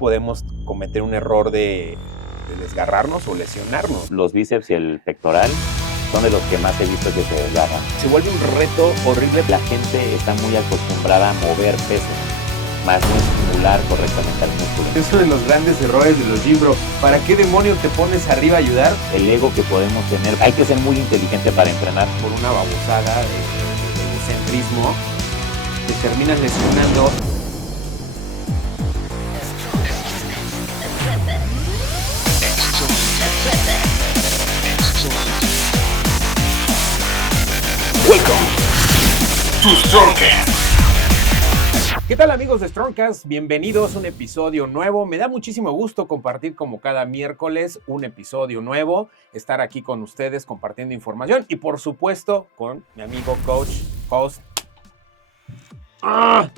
podemos cometer un error de desgarrarnos o lesionarnos. Los bíceps y el pectoral son de los que más he visto que se desgarran. Se vuelve un reto horrible. La gente está muy acostumbrada a mover peso, más no estimular correctamente al músculo. Es uno de los grandes errores de los gym, bro. ¿Para qué demonios te pones arriba a ayudar? El ego que podemos tener, hay que ser muy inteligente para entrenar. Por una babosada de egocentrismo, te terminas lesionando. Welcome to Strongcast. ¿Qué tal, amigos de Strongcast? Bienvenidos a un episodio nuevo. Me da muchísimo gusto compartir como cada miércoles un episodio nuevo, estar aquí con ustedes compartiendo información y por supuesto con mi amigo coach, host. ¿Cómo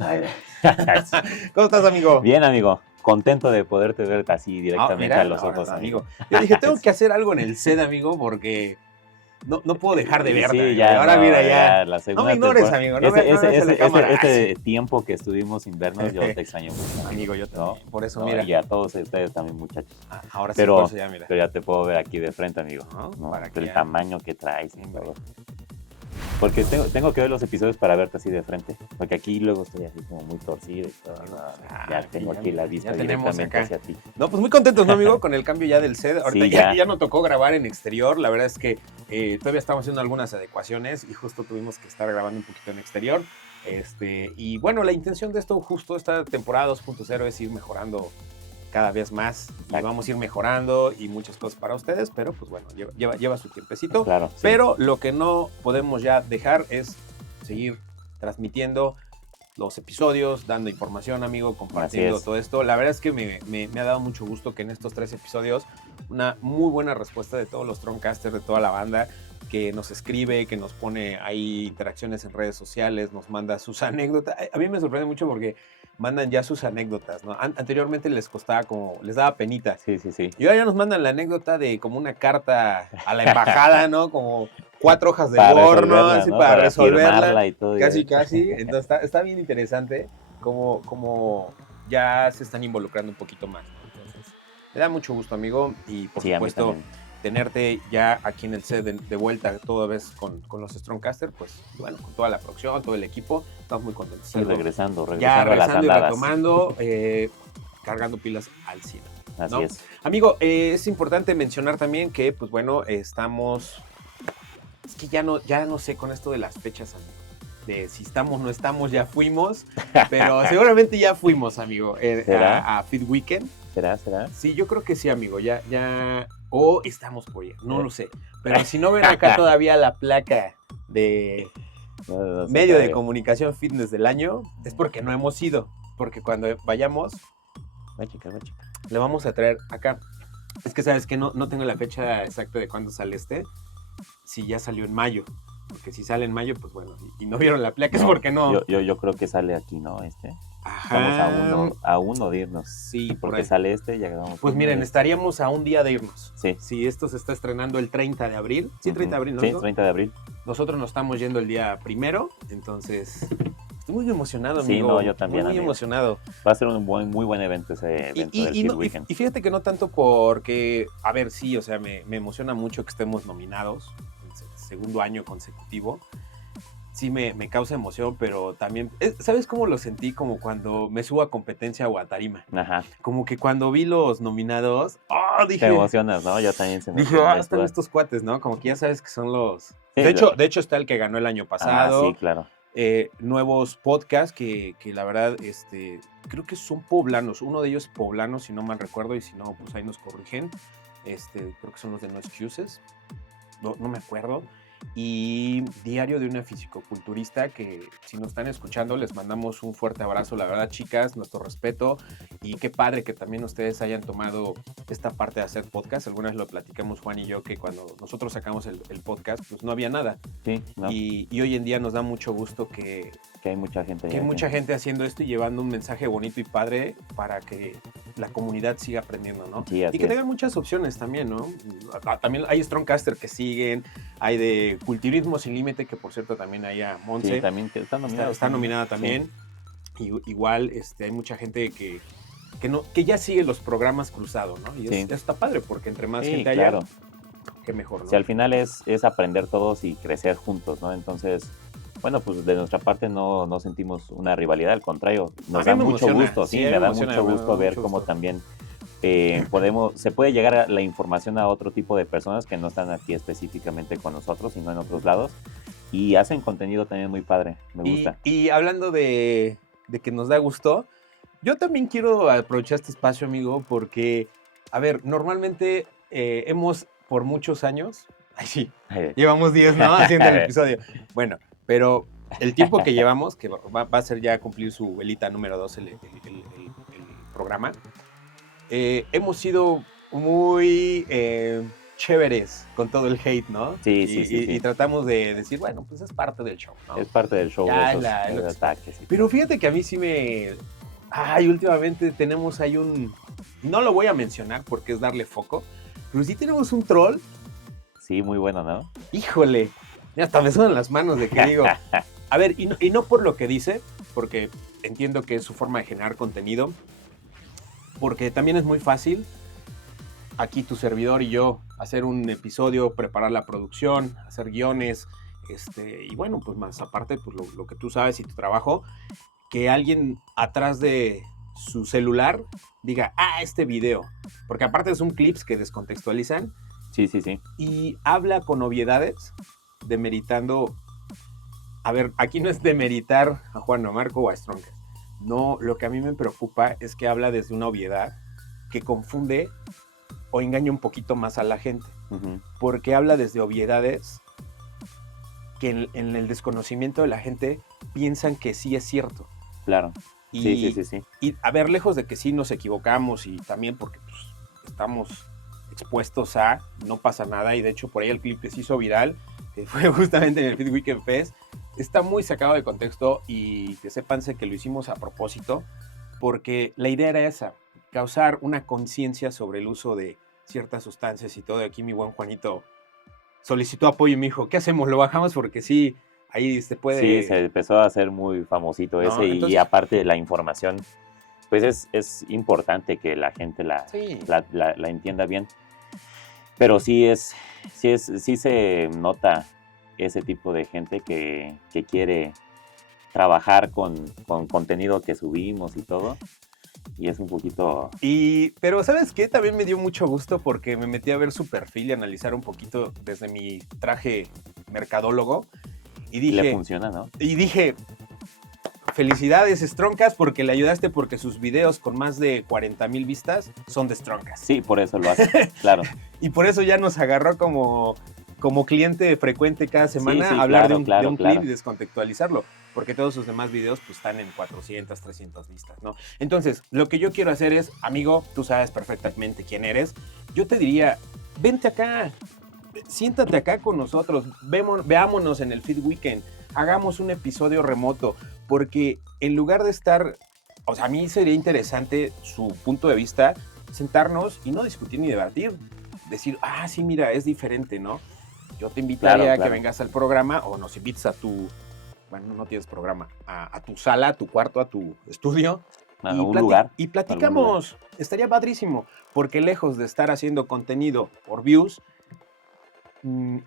estás, amigo? Bien, amigo. Contento de poderte ver así directamente a los ojos, amigo. Yo dije, tengo que hacer algo en el set, amigo, porque no puedo dejar de verte. Sí, ya, ahora no, mira, ya. No me ignores, amigo. No me veas la cámara. Ese tiempo que estuvimos sin vernos, yo te extraño mucho. Amigo, yo también. ¿No? Por eso, No, mira. y a todos ustedes también, muchachos. Ahora sí, pero, por eso ya, mira. Pero ya te puedo ver aquí de frente, amigo. ¿No? Para que el ya... tamaño que traes y todo. Porque tengo que ver los episodios para verte así de frente. Porque aquí luego estoy así como muy torcido y todo. Ya tengo aquí la vista directamente hacia ti. No, pues muy contentos, ¿no, amigo? Con el cambio ya del set. Ahorita sí, ya no tocó grabar en exterior. La verdad es que todavía estamos haciendo algunas adecuaciones y justo tuvimos que estar grabando un poquito en exterior. Y bueno, la intención de esto, justo esta temporada 2.0 es ir mejorando cada vez más. Y vamos a ir mejorando y muchas cosas para ustedes, pero pues bueno, lleva su tiempecito. Claro, sí. Pero lo que no podemos ya dejar es seguir transmitiendo los episodios, dando información, amigo, compartiendo todo esto. La verdad es que me ha dado mucho gusto que en estos 3 episodios una muy buena respuesta de todos los Strongcasters, de toda la banda que nos escribe, que nos pone ahí interacciones en redes sociales, nos manda sus anécdotas. A mí me sorprende mucho porque mandan ya sus anécdotas, ¿no? Anteriormente les costaba les daba penita. Sí. Y ahora ya nos mandan la anécdota de como una carta a la embajada, ¿no? Como 4 hojas de Word, ¿no? Así ¿no? Para resolverla. Y todo, Casi. Entonces está bien interesante como ya se están involucrando un poquito más, ¿no? Entonces, me da mucho gusto, amigo, y por supuesto tenerte ya aquí en el set de vuelta toda vez con los Strongcasters, pues bueno, con toda la producción, todo el equipo, estamos muy contentos. Sí, regresando y retomando, cargando pilas al 100. Así es. Amigo, es importante mencionar también que, pues bueno, estamos... Es que ya no sé con esto de las fechas, amigo. De si estamos, no estamos, ya fuimos. Pero seguramente ya fuimos, amigo, a Fit Weekend. ¿Será? Sí, yo creo que sí, amigo. Ya... O estamos por allá, no lo sé. Pero si no ven acá todavía la placa de medio de comunicación fitness del año, es porque no hemos ido. Porque cuando vayamos, le vamos a traer acá. Es que sabes que no tengo la fecha exacta de cuándo sale si ya salió en mayo. Porque si sale en mayo, pues bueno, y no vieron la placa, es porque no. Yo creo que sale aquí, ¿no? Ajá. Estamos a uno de irnos. Sí, porque sale ya quedamos. Pues miren, estaríamos a un día de irnos. Sí. Si esto se está estrenando el 30 de abril. Sí, 30 de abril, ¿no? Sí, 30 de abril. Nosotros nos estamos yendo el día 1, entonces estoy muy emocionado, amigo. Sí, no, yo también, muy emocionado. Va a ser un muy buen evento ese evento del Fit Weekend. Y fíjate que no tanto porque, a ver, sí, o sea, me emociona mucho que estemos nominados en segundo año consecutivo. Sí me causa emoción, pero también, ¿sabes cómo lo sentí? Como cuando me subo a competencia o a tarima. Ajá. Como que cuando vi los nominados, dije... Te emocionas, ¿no? Yo también se me dije, están estos cuates, ¿no? Como que ya sabes que son los... Sí, de hecho está el que ganó el año pasado. Sí, claro. Nuevos podcasts que la verdad, creo que son poblanos. Uno de ellos es poblano, si no mal recuerdo, y si no, pues ahí nos corrigen. Creo que son los de No Excuses. No me acuerdo. Y Diario de una fisicoculturista, que si nos están escuchando les mandamos un fuerte abrazo, la verdad, chicas, nuestro respeto, y qué padre que también ustedes hayan tomado esta parte de hacer podcast. Algunas lo platicamos Juan y yo, que cuando nosotros sacamos el podcast pues no había nada. Sí, ¿no? Y hoy en día nos da mucho gusto que hay mucha gente gente haciendo esto y llevando un mensaje bonito y padre para que la comunidad siga aprendiendo, ¿no? Sí, y que tengan muchas opciones también, ¿no? También hay Strongcaster que siguen, hay de Culturismo Sin Límite, que por cierto también hay a Monse. Sí, también está nominada. Está nominada también. Sí. Igual hay mucha gente que que ya sigue los programas cruzados, ¿no? Y eso está padre, porque entre más gente haya, claro. qué mejor, ¿no? Si al final es aprender todos y crecer juntos, ¿no? Entonces, bueno, pues de nuestra parte no sentimos una rivalidad, al contrario, nos da mucho gusto, sí, me da mucho gusto ver cómo también se puede llegar a la información a otro tipo de personas que no están aquí específicamente con nosotros, sino en otros lados, y hacen contenido también muy padre, me gusta. Y hablando de que nos da gusto, yo también quiero aprovechar este espacio, amigo, porque, a ver, normalmente hemos por muchos años, llevamos 10, ¿no? Haciendo el episodio. Bueno, pero el tiempo que llevamos, que va a ser ya cumplir su velita número 2 el programa, hemos sido muy chéveres con todo el hate, ¿no? Sí. Y tratamos de decir, bueno, pues es parte del show, ¿no? Es parte del show, esos ataques. Pero fíjate que a mí sí últimamente tenemos ahí no lo voy a mencionar porque es darle foco, pero sí tenemos un troll. Sí, muy bueno, ¿no? Híjole, hasta me suenan las manos de que digo, a ver, y no por lo que dice, porque entiendo que es su forma de generar contenido, porque también es muy fácil, aquí tu servidor y yo, hacer un episodio, preparar la producción, hacer guiones, y bueno, pues más aparte, pues lo que tú sabes y tu trabajo, que alguien atrás de su celular diga, este video, porque aparte son clips que descontextualizan. Sí. Y habla con obviedades, demeritando, a ver, aquí no es demeritar a Juan o Marco o a Strongcast. No, lo que a mí me preocupa es que habla desde una obviedad que confunde o engaña un poquito más a la gente. Uh-huh. Porque habla desde obviedades que en el desconocimiento de la gente piensan que sí es cierto. Claro. Sí. Y a ver, lejos de que sí nos equivocamos y también porque pues, estamos expuestos a, no pasa nada, y de hecho por ahí el clip que se hizo viral, que fue justamente en el Feed Weekend Fest, está muy sacado de contexto y que sépanse que lo hicimos a propósito, porque la idea era esa, causar una conciencia sobre el uso de ciertas sustancias y todo. Aquí mi buen Juanito solicitó apoyo y me dijo, ¿qué hacemos? ¿Lo bajamos? Porque sí, ahí se puede... Sí, se empezó a hacer muy famosito ese, entonces... y aparte de la información, pues es importante que la gente la entienda bien. Pero sí se nota ese tipo de gente que quiere trabajar con contenido que subimos y todo. Y es un poquito... Pero ¿sabes qué? También me dio mucho gusto porque me metí a ver su perfil y analizar un poquito desde mi traje mercadólogo. Y dije... Le funciona, ¿no? Y dije... Felicidades, Strongcast, porque le ayudaste, porque sus videos con más de 40,000 vistas son de Strongcast. Sí, por eso lo hace, claro. Y por eso ya nos agarró como cliente frecuente cada semana a hablar de un clip y descontextualizarlo, porque todos sus demás videos pues están en 400, 300 vistas, ¿no? Entonces, lo que yo quiero hacer es, amigo, tú sabes perfectamente quién eres, yo te diría, vente acá, siéntate acá con nosotros, veámonos en el Feed Weekend, hagamos un episodio remoto, porque en lugar de estar, o sea, a mí sería interesante su punto de vista, sentarnos y no discutir ni debatir, decir, sí, mira, es diferente, ¿no? Yo te invitaría a que vengas al programa o nos invites a bueno, no tienes programa, a tu sala, a tu cuarto, a tu estudio. Y platicamos, estaría padrísimo, porque lejos de estar haciendo contenido por views,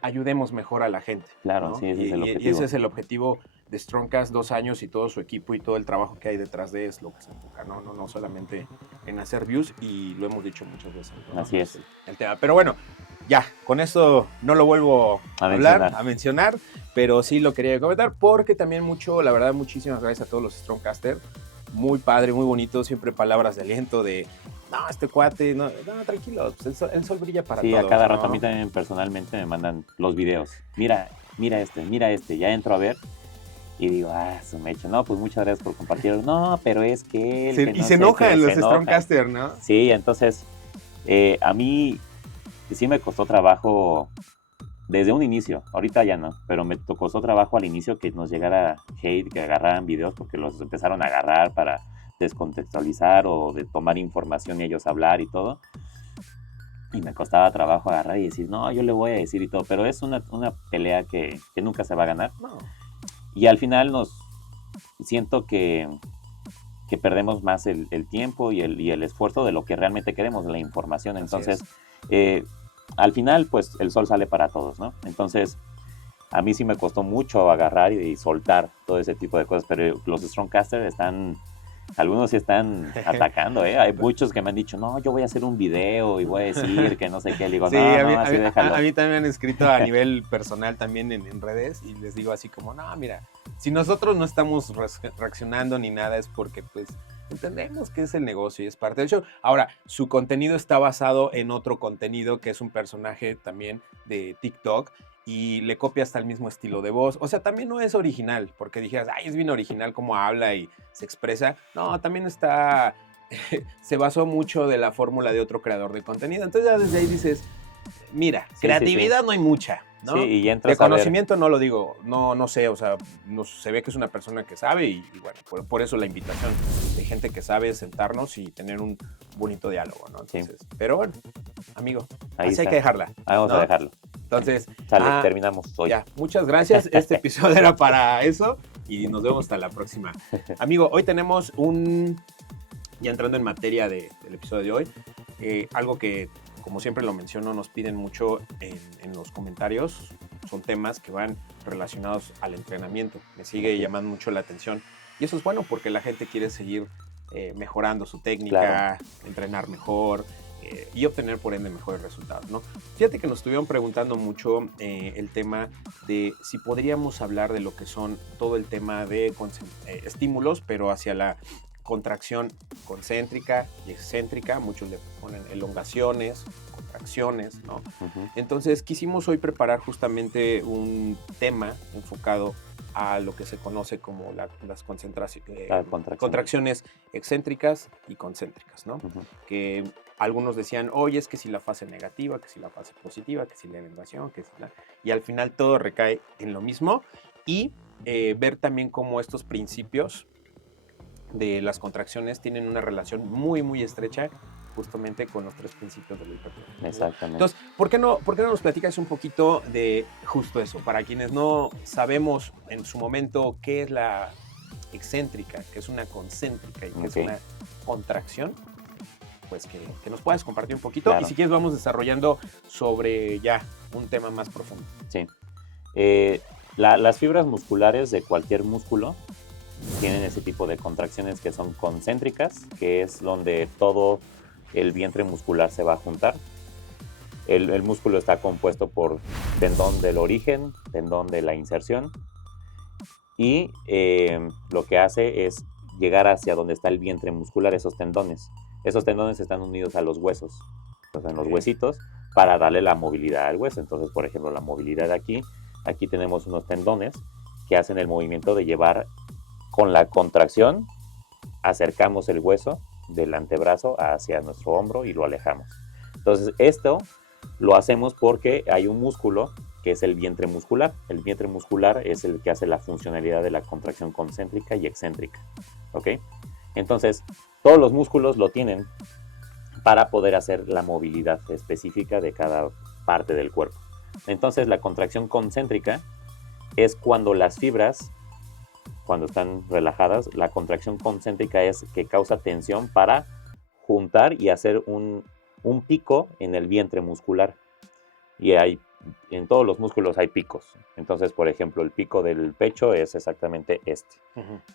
ayudemos mejor a la gente. Claro, ¿no? Sí, ese es el objetivo. Y ese es el objetivo de Strongcast, 2 años y todo su equipo y todo el trabajo que hay detrás de es lo que se enfoca, no solamente en hacer views, y lo hemos dicho muchas veces, ¿no? Así es. El tema. Pero bueno, ya, con esto no lo vuelvo a mencionar, pero sí lo quería comentar porque también la verdad, muchísimas gracias a todos los Strongcasters. Muy padre, muy bonito, siempre palabras de aliento de, no, este cuate, no tranquilo, pues el sol brilla para todos. Sí, a cada rato a mí también personalmente me mandan los videos. Mira este, ya entro a ver y digo, su mecha, no, pues muchas gracias por compartirlo. No, pero es que él... se enojan los Strongcasters, ¿no? Sí, entonces, a mí sí me costó trabajo desde un inicio, ahorita ya no, pero me costó trabajo al inicio que nos llegara hate, que agarraran videos, porque los empezaron a agarrar para descontextualizar o de tomar información y ellos hablar y todo. Y me costaba trabajo agarrar y decir, no, yo le voy a decir y todo, pero es una pelea que nunca se va a ganar. No. Y al final siento que que perdemos más el tiempo y el esfuerzo de lo que realmente queremos, la información. Entonces, al final, pues el sol sale para todos, ¿no? Entonces, a mí sí me costó mucho agarrar y soltar todo ese tipo de cosas, pero los Stormcasters algunos sí están atacando, ¿eh? Hay muchos que me han dicho, no, yo voy a hacer un video y voy a decir que no sé qué. Le digo, sí, no, así déjalo. A mí también me han escrito a nivel personal también en redes y les digo así como, no, mira, si nosotros no estamos reaccionando ni nada es porque pues entendemos que es el negocio y es parte del show. Ahora, su contenido está basado en otro contenido que es un personaje también de TikTok y le copia hasta el mismo estilo de voz. O sea, también no es original, porque dijeras, ay, es bien original cómo habla y se expresa. No, también se basó mucho de la fórmula de otro creador de contenido. Entonces ya desde ahí dices, mira, Sí, creatividad no hay mucha, ¿no? Sí, y entras de conocimiento no lo digo, no sé, o sea, se ve que es una persona que sabe y bueno, por eso la invitación de gente que sabe sentarnos y tener un bonito diálogo, ¿no? Entonces, pero bueno, amigo, Ahí así hay está. que dejarla. Vamos a dejarlo. Entonces, Sale, terminamos hoy. Ya, muchas gracias. Este episodio era para eso y nos vemos hasta la próxima. Amigo, hoy tenemos ya entrando en materia del episodio de hoy, algo que, como siempre lo menciono, nos piden mucho en los comentarios. Son temas que van relacionados al entrenamiento. Me sigue llamando mucho la atención. Y eso es bueno porque la gente quiere seguir mejorando su técnica, entrenar mejor y obtener por ende mejores resultados, ¿no? Fíjate que nos estuvieron preguntando mucho el tema de si podríamos hablar de lo que son todo el tema de estímulos, pero hacia la contracción concéntrica y excéntrica. Muchos le ponen elongaciones, contracciones, ¿no? Entonces quisimos hoy preparar justamente un tema enfocado a lo que se conoce como las contracciones excéntricas y concéntricas, ¿no? Que algunos decían, oye, es que si la fase negativa, que si la fase positiva, que si la elongación, que si y al final todo recae en lo mismo. Y ver también cómo estos principios de las contracciones tienen una relación muy, muy estrecha justamente con los 3 principios de la hipertrofia. Exactamente. Entonces, ¿por qué no nos platicas un poquito de justo eso? Para quienes no sabemos en su momento qué es la excéntrica, qué es una concéntrica y qué es una contracción, pues que nos puedas compartir un poquito. Claro. Y si quieres vamos desarrollando sobre ya un tema más profundo. Sí. Las fibras musculares de cualquier músculo tienen ese tipo de contracciones que son concéntricas, que es donde todo el vientre muscular se va a juntar. El músculo está compuesto por tendón del origen, tendón de la inserción, y lo que hace es llegar hacia donde está el vientre muscular, esos tendones. Esos tendones están unidos a los huesos, entonces en los huesitos, para darle la movilidad al hueso. Entonces, por ejemplo, la movilidad aquí tenemos unos tendones que hacen el movimiento de llevar con la contracción, acercamos el hueso del antebrazo hacia nuestro hombro y lo alejamos. Entonces, esto lo hacemos porque hay un músculo que es el vientre muscular. El vientre muscular es el que hace la funcionalidad de la contracción concéntrica y excéntrica. ¿Ok? Entonces, todos los músculos lo tienen para poder hacer la movilidad específica de cada parte del cuerpo. Entonces, la contracción concéntrica es cuando las fibras, cuando están relajadas, la contracción concéntrica es que causa tensión para juntar y hacer un pico en el vientre muscular. Y en todos los músculos hay picos. Entonces, por ejemplo, el pico del pecho es exactamente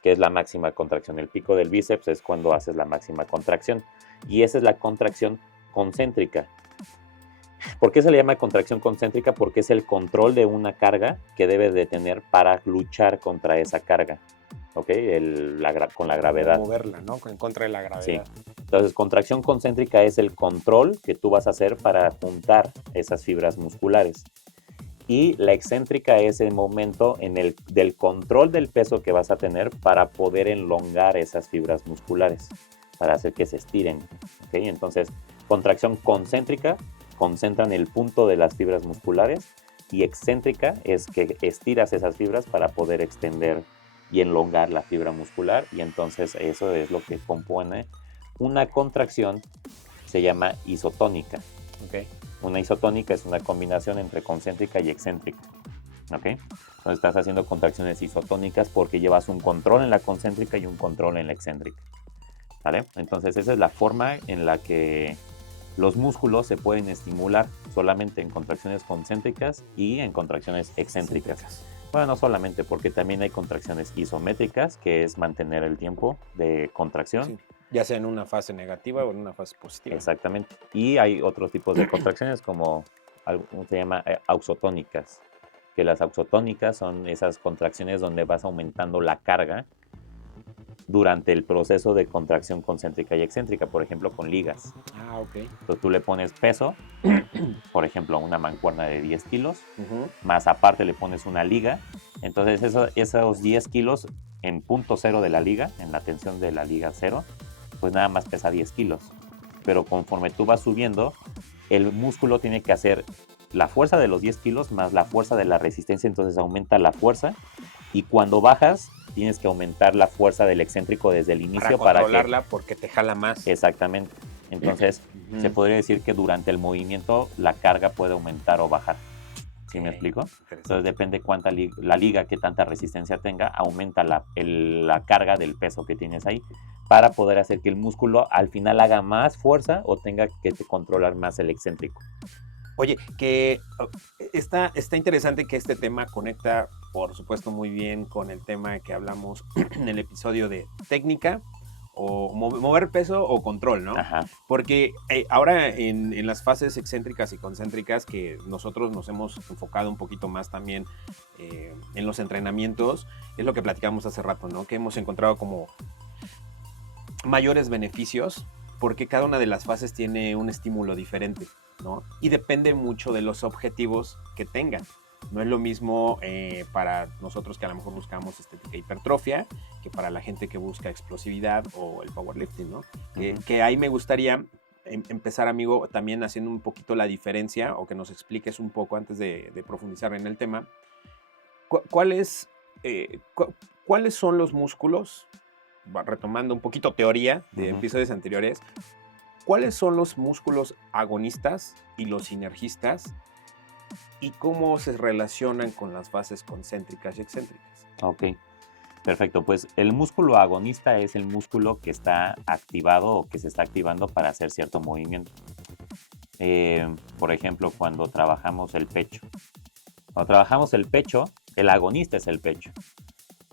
que es la máxima contracción. El pico del bíceps es cuando haces la máxima contracción. Y esa es la contracción concéntrica. ¿Por qué se le llama contracción concéntrica? Porque es el control de una carga que debe de tener para luchar contra esa carga, ¿ok? Con la gravedad. Moverla, ¿no? En contra de la gravedad. Sí. Entonces, contracción concéntrica es el control que tú vas a hacer para juntar esas fibras musculares. Y la excéntrica es el momento del control del peso que vas a tener para poder elongar esas fibras musculares, para hacer que se estiren, ¿ok? Entonces, contracción concéntrica concentran el punto de las fibras musculares, y excéntrica es que estiras esas fibras para poder extender y elongar la fibra muscular, y entonces eso es lo que compone una contracción. Se llama isotónica. Okay. Una isotónica es una combinación entre concéntrica y excéntrica. ¿Okay? Entonces estás haciendo contracciones isotónicas porque llevas un control en la concéntrica y un control en la excéntrica. ¿vale? Entonces esa es la forma en la que los músculos se pueden estimular solamente en contracciones concéntricas y en contracciones excéntricas. Bueno, no solamente, porque también hay contracciones isométricas, que es mantener el tiempo de contracción. Sí, ya sea en una fase negativa o en una fase positiva. Exactamente. Y hay otros tipos de contracciones como se llama auxotónicas, que las auxotónicas son esas contracciones donde vas aumentando la carga durante el proceso de contracción concéntrica y excéntrica, por ejemplo, con ligas. Ah, ok. Entonces tú le pones peso, por ejemplo, una mancuerna de 10 kilos, Ujú. más aparte le pones una liga. Entonces esos 10 kilos en punto cero de la liga, en la tensión de la liga cero, pues nada más pesa 10 kilos. Pero conforme tú vas subiendo, el músculo tiene que hacer la fuerza de los 10 kilos más la fuerza de la resistencia, entonces aumenta la fuerza. Y cuando bajas, tienes que aumentar la fuerza del excéntrico desde el inicio para controlarla porque te jala más. Exactamente. Entonces, se podría decir que durante el movimiento la carga puede aumentar o bajar. ¿Sí me explico? Entonces depende cuánta la liga, qué tanta resistencia tenga, aumenta la carga del peso que tienes ahí para poder hacer que el músculo al final haga más fuerza o tenga que controlar más el excéntrico. Oye, que está interesante que este tema conecta, por supuesto, muy bien con el tema que hablamos en el episodio de técnica o mover peso o control, ¿no? Ajá. Porque ahora en las fases excéntricas y concéntricas que nosotros nos hemos enfocado un poquito más también en los entrenamientos, es lo que platicamos hace rato, ¿no? Que hemos encontrado como mayores beneficios porque cada una de las fases tiene un estímulo diferente, ¿no? Y depende mucho de los objetivos que tengan. No es lo mismo para nosotros que a lo mejor buscamos estética e hipertrofia que para la gente que busca explosividad o el powerlifting, ¿no? Que ahí me gustaría empezar, amigo, también haciendo un poquito la diferencia o que nos expliques un poco antes de profundizar en el tema. ¿Cuáles son los músculos? Retomando un poquito teoría de episodios anteriores, ¿cuáles son los músculos agonistas y los sinergistas y cómo se relacionan con las fases concéntricas y excéntricas? Ok, perfecto. Pues el músculo agonista es el músculo que está activado o que se está activando para hacer cierto movimiento. Por ejemplo, cuando trabajamos el pecho. Cuando trabajamos el pecho, el agonista es el pecho.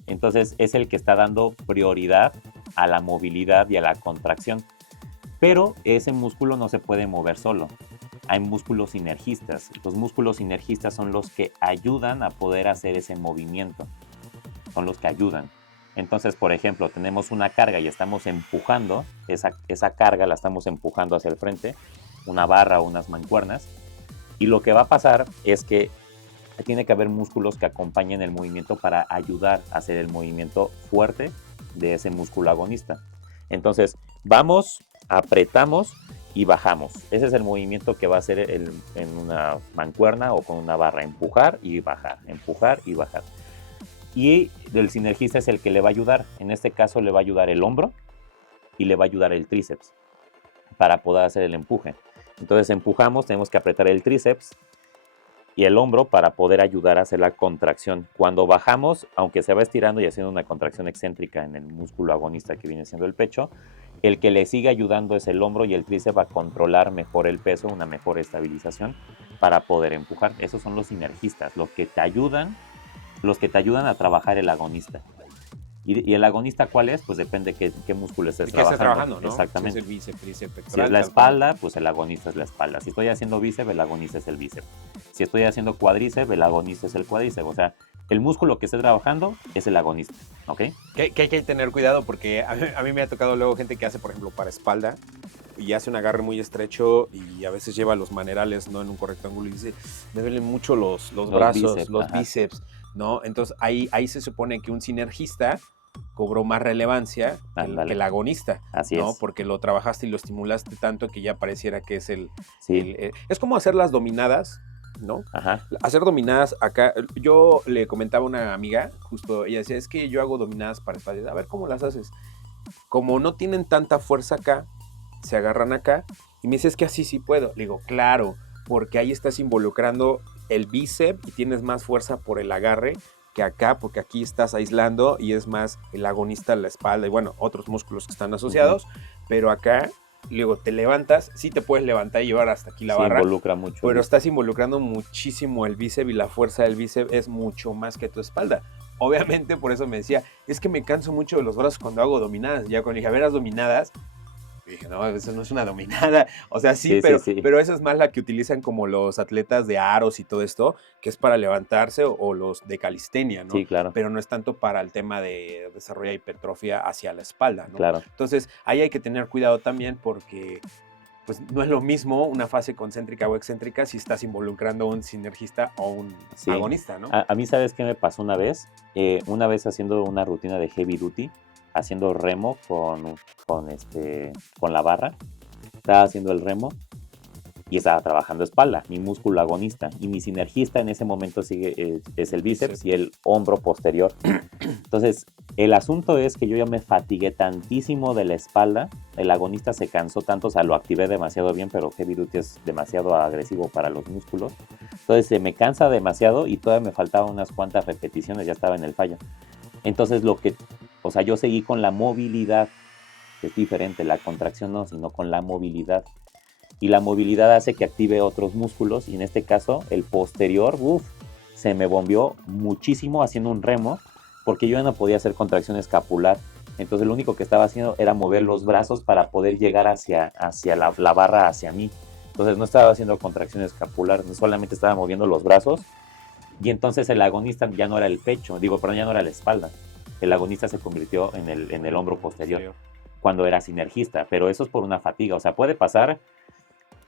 Entonces es el que está dando prioridad a la movilidad y a la contracción. Pero ese músculo no se puede mover solo. Hay músculos sinergistas. Los músculos sinergistas son los que ayudan a poder hacer ese movimiento. Son los que ayudan. Entonces, por ejemplo, tenemos una carga y estamos empujando. Esa carga la estamos empujando hacia el frente. Una barra o unas mancuernas. Y lo que va a pasar es que tiene que haber músculos que acompañen el movimiento para ayudar a hacer el movimiento fuerte de ese músculo agonista. Entonces, vamos, apretamos y bajamos. Ese es el movimiento que va a hacer en una mancuerna o con una barra. Empujar y bajar, empujar y bajar. Y el sinergista es el que le va a ayudar. En este caso le va a ayudar el hombro y le va a ayudar el tríceps para poder hacer el empuje. Entonces empujamos, tenemos que apretar el tríceps y el hombro para poder ayudar a hacer la contracción. Cuando bajamos, aunque se va estirando y haciendo una contracción excéntrica en el músculo agonista que viene siendo el pecho, el que le sigue ayudando es el hombro y el tríceps a controlar mejor el peso, una mejor estabilización para poder empujar. Esos son los sinergistas, los que te ayudan a trabajar el agonista. ¿Y el agonista cuál es? Pues depende qué músculo estés trabajando. ¿no? Exactamente. Si es el bíceps, tríceps, pectoral. Si es la espalda, pues el agonista es la espalda. Si estoy haciendo bíceps, el agonista es el bíceps. Si estoy haciendo cuádriceps, el agonista es el cuádriceps. O sea, el músculo que esté trabajando es el agonista, ¿ok? Que hay que tener cuidado porque a mí me ha tocado luego gente que hace, por ejemplo, para espalda y hace un agarre muy estrecho y a veces lleva los manerales, ¿no? En un correcto ángulo y dice, me duelen mucho los brazos, bíceps, los bíceps, ¿no? Entonces ahí se supone que un sinergista cobró más relevancia que el agonista, así ¿no? es. Porque lo trabajaste y lo estimulaste tanto que ya pareciera que es es como hacer las dominadas, ¿no? Ajá. Hacer dominadas acá, yo le comentaba a una amiga, justo ella decía, es que yo hago dominadas para espalda, a ver cómo las haces. Como no tienen tanta fuerza acá, se agarran acá, y me dice, es que así sí puedo. Le digo, claro, porque ahí estás involucrando el bíceps y tienes más fuerza por el agarre que acá, porque aquí estás aislando y es más el agonista la espalda y bueno, otros músculos que están asociados, pero acá luego te levantas, sí te puedes levantar y llevar hasta aquí la barra. Involucra mucho. Pero estás involucrando muchísimo el bíceps y la fuerza del bíceps es mucho más que tu espalda. Obviamente por eso me decía, es que me canso mucho de los brazos cuando hago dominadas. Ya cuando dije, a ver, las dominadas, dije, no, eso no es una dominada. O sea, sí, pero esa es más la que utilizan como los atletas de aros y todo esto, que es para levantarse o los de calistenia, ¿no? Sí, claro. Pero no es tanto para el tema de desarrollar hipertrofia hacia la espalda, ¿no? Claro. Entonces, ahí hay que tener cuidado también porque pues no es lo mismo una fase concéntrica o excéntrica si estás involucrando a un sinergista o un agonista, ¿no? A mí, ¿sabes qué me pasó una vez? Una vez haciendo una rutina de heavy duty, haciendo remo con la barra, estaba haciendo el remo y estaba trabajando espalda, mi músculo agonista, y mi sinergista en ese momento es el bíceps y el hombro posterior. Entonces, el asunto es que yo ya me fatigué tantísimo de la espalda, el agonista se cansó tanto, o sea, lo activé demasiado bien, pero heavy duty es demasiado agresivo para los músculos. Entonces, se me cansa demasiado y todavía me faltaban unas cuantas repeticiones, ya estaba en el fallo. Entonces, yo seguí con la movilidad, que es diferente, la contracción no, sino con la movilidad. Y la movilidad hace que active otros músculos, y en este caso, el posterior, se me bombeó muchísimo haciendo un remo, porque yo ya no podía hacer contracción escapular. Entonces lo único que estaba haciendo era mover los brazos para poder llegar hacia la barra hacia mí. Entonces no estaba haciendo contracción escapular, solamente estaba moviendo los brazos. Y entonces el agonista ya no era el pecho, ya no era la espalda. El agonista se convirtió en el hombro posterior, cuando era sinergista. Pero eso es por una fatiga, o sea, puede pasar.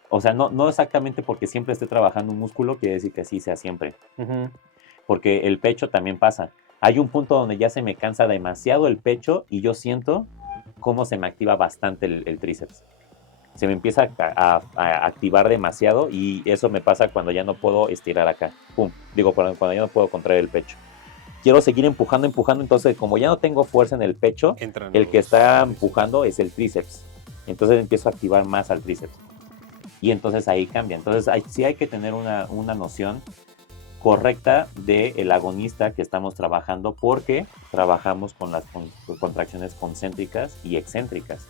O sea, no exactamente porque siempre esté trabajando un músculo, quiere decir que así sea siempre. Uh-huh. Porque el pecho también pasa. Hay un punto donde ya se me cansa demasiado el pecho y yo siento cómo se me activa bastante el tríceps. Se me empieza a activar demasiado y eso me pasa cuando ya no puedo estirar acá. Cuando ya no puedo contraer el pecho. Quiero seguir empujando, entonces como ya no tengo fuerza en el pecho, el que está empujando es el tríceps. Entonces empiezo a activar más al tríceps. Y entonces ahí cambia. Entonces sí hay que tener una noción correcta del agonista que estamos trabajando, porque trabajamos con las contracciones concéntricas y excéntricas.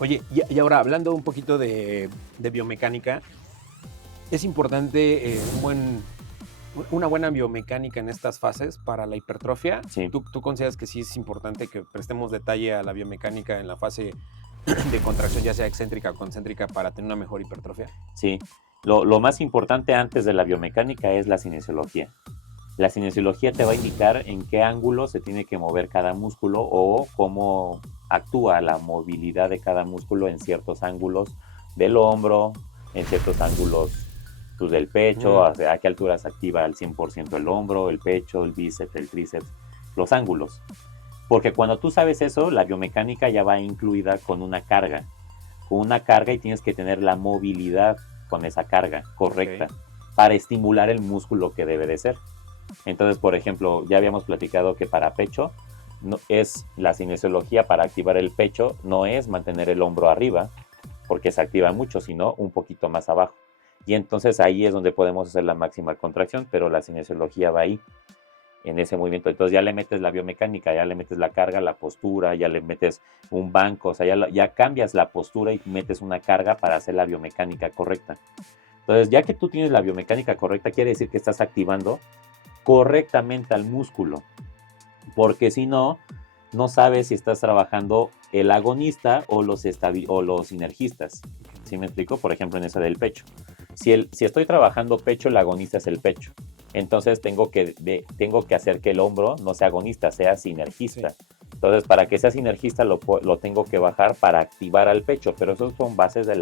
Oye, y ahora hablando un poquito de biomecánica, es importante una buena biomecánica en estas fases para la hipertrofia. Sí. ¿Tú consideras que sí es importante que prestemos detalle a la biomecánica en la fase de contracción, ya sea excéntrica o concéntrica, para tener una mejor hipertrofia? Sí, lo más importante antes de la biomecánica es la cinesiología. La cinesiología te va a indicar en qué ángulo se tiene que mover cada músculo o cómo actúa la movilidad de cada músculo en ciertos ángulos del hombro, en ciertos ángulos del pecho, a qué altura se activa al 100% el hombro, el pecho, el bíceps, el tríceps, los ángulos. Porque cuando tú sabes eso, la biomecánica ya va incluida con una carga. Con una carga, y tienes que tener la movilidad con esa carga correcta, para estimular el músculo que debe de ser. Entonces, por ejemplo, ya habíamos platicado que para pecho, es la cinesiología para activar el pecho, no es mantener el hombro arriba, porque se activa mucho, sino un poquito más abajo. Y entonces ahí es donde podemos hacer la máxima contracción, pero la cinesiología va ahí, en ese movimiento. Entonces ya le metes la biomecánica, ya le metes la carga, la postura, ya le metes un banco, o sea, ya cambias la postura y metes una carga para hacer la biomecánica correcta. Entonces, ya que tú tienes la biomecánica correcta, quiere decir que estás activando correctamente al músculo, porque si no, no sabes si estás trabajando el agonista o los sinergistas. ¿Sí me explico? Por ejemplo, en esa del pecho. Si estoy trabajando pecho, el agonista es el pecho. Entonces tengo que hacer que el hombro no sea agonista, sea sinergista. Sí. Entonces, para que sea sinergista lo tengo que bajar para activar al pecho, pero esos son bases de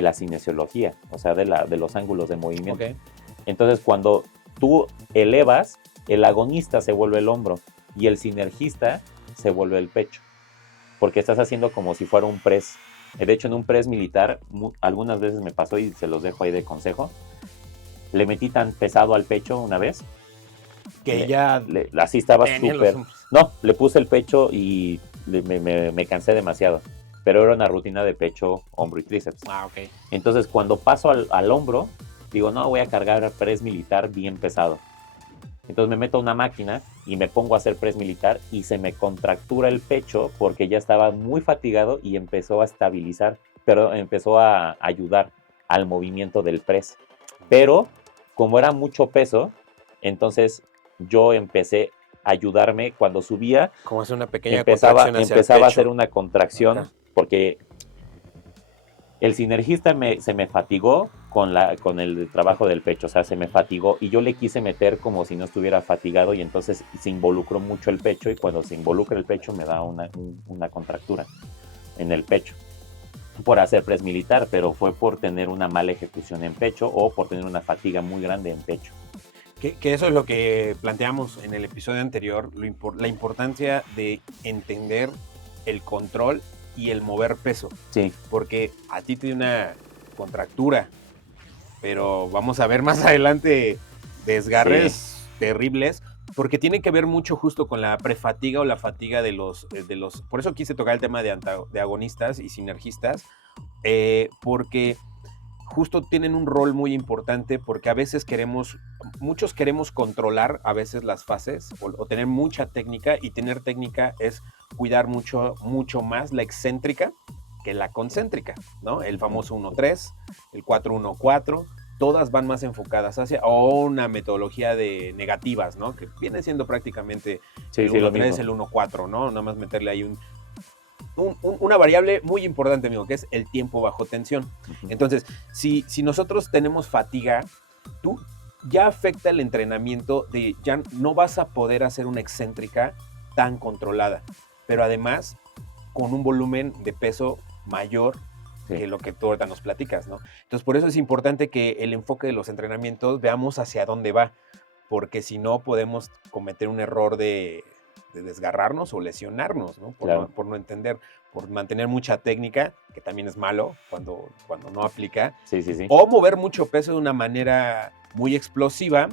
la cinesiología, o sea, de los ángulos de movimiento. Okay. Entonces, cuando tú elevas, el agonista se vuelve el hombro y el sinergista se vuelve el pecho, porque estás haciendo como si fuera un press. De hecho, en un press militar, algunas veces me pasó y se los dejo ahí de consejo. Le metí tan pesado al pecho una vez que así estaba súper. No, le puse el pecho y me cansé demasiado. Pero era una rutina de pecho, hombro y tríceps. Ok. Entonces, cuando paso al hombro, digo, no, voy a cargar press militar bien pesado. Entonces me meto a una máquina y me pongo a hacer press militar y se me contractura el pecho porque ya estaba muy fatigado y empezó a estabilizar, pero empezó a ayudar al movimiento del press. Pero como era mucho peso, entonces yo empecé a ayudarme cuando subía. Como hacer una pequeña empezaba contracción hacia el a pecho. hacer una contracción. Acá. Porque el sinergista se me fatigó con el trabajo del pecho, o sea, se me fatigó y yo le quise meter como si no estuviera fatigado y entonces se involucró mucho el pecho y cuando se involucra el pecho me da una contractura en el pecho por hacer press militar, pero fue por tener una mala ejecución en pecho o por tener una fatiga muy grande en pecho. Que eso es lo que planteamos en el episodio anterior, la importancia de entender el control y el mover peso. Sí. Porque a ti te dio una contractura, pero vamos a ver más adelante desgarres terribles, porque tiene que ver mucho justo con la prefatiga o la fatiga de los por eso quise tocar el tema de agonistas y sinergistas, porque justo tienen un rol muy importante, porque a veces muchos queremos controlar a veces las fases o tener mucha técnica, y tener técnica es cuidar mucho más la excéntrica que la concéntrica, ¿no? El famoso 1-3, el 4-1-4, todas van más enfocadas hacia una metodología de negativas, ¿no? Que viene siendo prácticamente el 1-3, el 1-4, ¿no? Nada más meterle ahí una variable muy importante, amigo, que es el tiempo bajo tensión. Uh-huh. Entonces, si nosotros tenemos fatiga, tú ya afecta el entrenamiento ya no vas a poder hacer una excéntrica tan controlada, pero además con un volumen de peso mayor que lo que tú ahorita nos platicas, ¿no? Entonces, por eso es importante que el enfoque de los entrenamientos veamos hacia dónde va, porque si no podemos cometer un error de desgarrarnos o lesionarnos, ¿no? Por no entender, por mantener mucha técnica, que también es malo cuando no aplica, o mover mucho peso de una manera muy explosiva,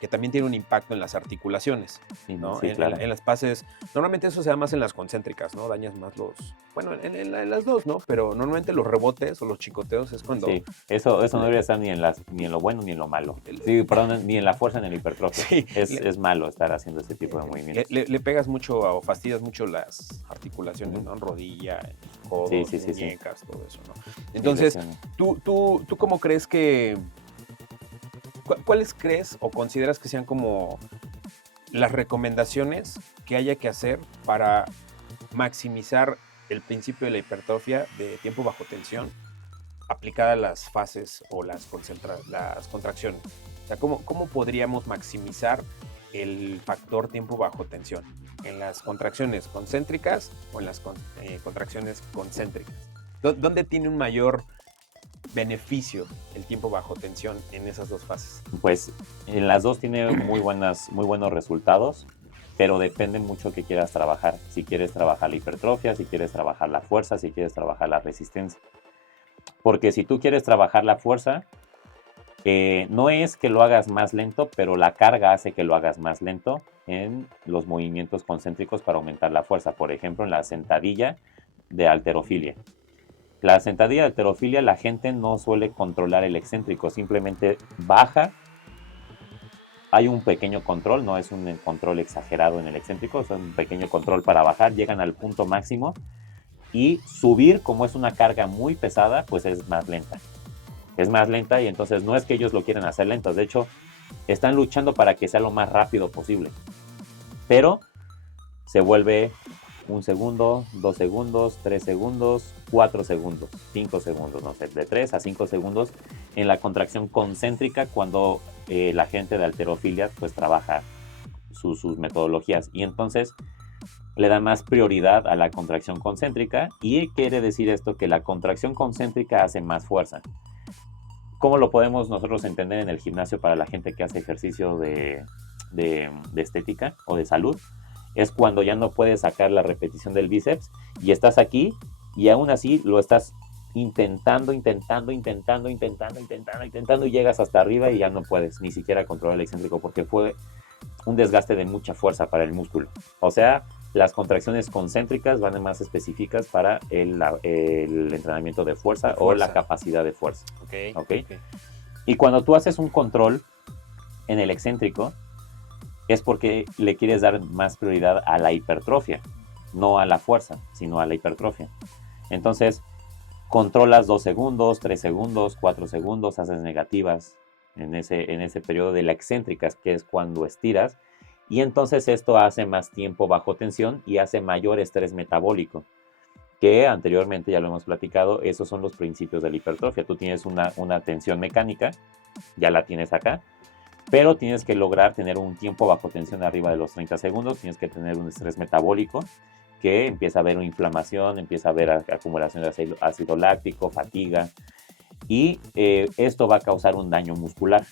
que también tiene un impacto en las articulaciones, ¿no? En las fases, normalmente eso se da más en las concéntricas, ¿no? Dañas más en las dos, ¿no? Pero normalmente los rebotes o los chicoteos es cuando... Sí, eso no debería estar ni en lo bueno ni en lo malo. Sí, perdón, ni en la fuerza ni en la hipertrofia. Sí, es malo estar haciendo ese tipo de movimientos. Le pegas mucho o fastidias mucho las articulaciones, ¿no? Rodilla, codos, muñecas, todo eso, ¿no? Entonces, ¿tú cómo crees que... ¿Cuáles crees o consideras que sean como las recomendaciones que haya que hacer para maximizar el principio de la hipertrofia de tiempo bajo tensión aplicada a las fases o las contracciones? O sea, ¿cómo podríamos maximizar el factor tiempo bajo tensión en las contracciones concéntricas o en las contracciones concéntricas? ¿Dónde tiene un mayor beneficio el tiempo bajo tensión en esas dos fases? Pues en las dos tiene muy buenos resultados, pero depende mucho que quieras trabajar. Si quieres trabajar la hipertrofia, si quieres trabajar la fuerza, si quieres trabajar la resistencia. Porque si tú quieres trabajar la fuerza, no es que lo hagas más lento, pero la carga hace que lo hagas más lento en los movimientos concéntricos para aumentar la fuerza. Por ejemplo, en la sentadilla de halterofilia. La sentadilla de halterofilia, la gente no suele controlar el excéntrico, simplemente baja. Hay un pequeño control, no es un control exagerado en el excéntrico, es un pequeño control para bajar, llegan al punto máximo y subir, como es una carga muy pesada, pues es más lenta. Es más lenta y entonces no es que ellos lo quieran hacer lento, de hecho están luchando para que sea lo más rápido posible. Pero se vuelve 1 segundo, 2 segundos, 3 segundos, 4 segundos, 5 segundos, no sé, de 3 a 5 segundos en la contracción concéntrica cuando la gente de halterofilia pues trabaja sus metodologías y entonces le da más prioridad a la contracción concéntrica. ¿Y quiere decir esto? Que la contracción concéntrica hace más fuerza. ¿Cómo lo podemos nosotros entender en el gimnasio para la gente que hace ejercicio de estética o de salud? Es cuando ya no puedes sacar la repetición del bíceps y estás aquí y aún así lo estás intentando y llegas hasta arriba y ya no puedes ni siquiera controlar el excéntrico porque fue un desgaste de mucha fuerza para el músculo. O sea, las contracciones concéntricas van más específicas para el entrenamiento de fuerza o la capacidad de fuerza. Okay. Y cuando tú haces un control en el excéntrico, es porque le quieres dar más prioridad a la hipertrofia, no a la fuerza, sino a la hipertrofia. Entonces, controlas 2 segundos, 3 segundos, 4 segundos, haces negativas en ese periodo de la excéntricas, que es cuando estiras, y entonces esto hace más tiempo bajo tensión y hace mayor estrés metabólico, que anteriormente ya lo hemos platicado, esos son los principios de la hipertrofia. Tú tienes una tensión mecánica, ya la tienes acá, pero tienes que lograr tener un tiempo bajo tensión arriba de los 30 segundos, tienes que tener un estrés metabólico, que empieza a haber una inflamación, empieza a haber acumulación de ácido láctico, fatiga, y esto va a causar un daño muscular.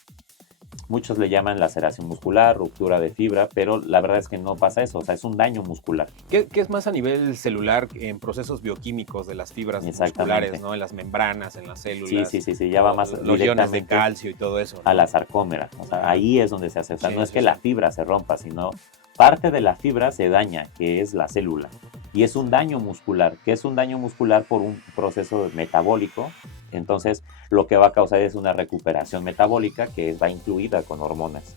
Muchos le llaman laceración muscular, ruptura de fibra, pero la verdad es que no pasa eso, o sea, es un daño muscular. ¿Qué es más a nivel celular en procesos bioquímicos de las fibras musculares, ¿no? En las membranas, en las células. Sí, ya va más los iones de calcio y todo eso, ¿no? A la sarcómera, o sea, ahí es donde se hace, o sea, no es que la fibra se rompa, sino parte de la fibra se daña, que es la célula, y es un daño muscular, que es un daño muscular por un proceso metabólico. Entonces, lo que va a causar es una recuperación metabólica que va incluida con hormonas.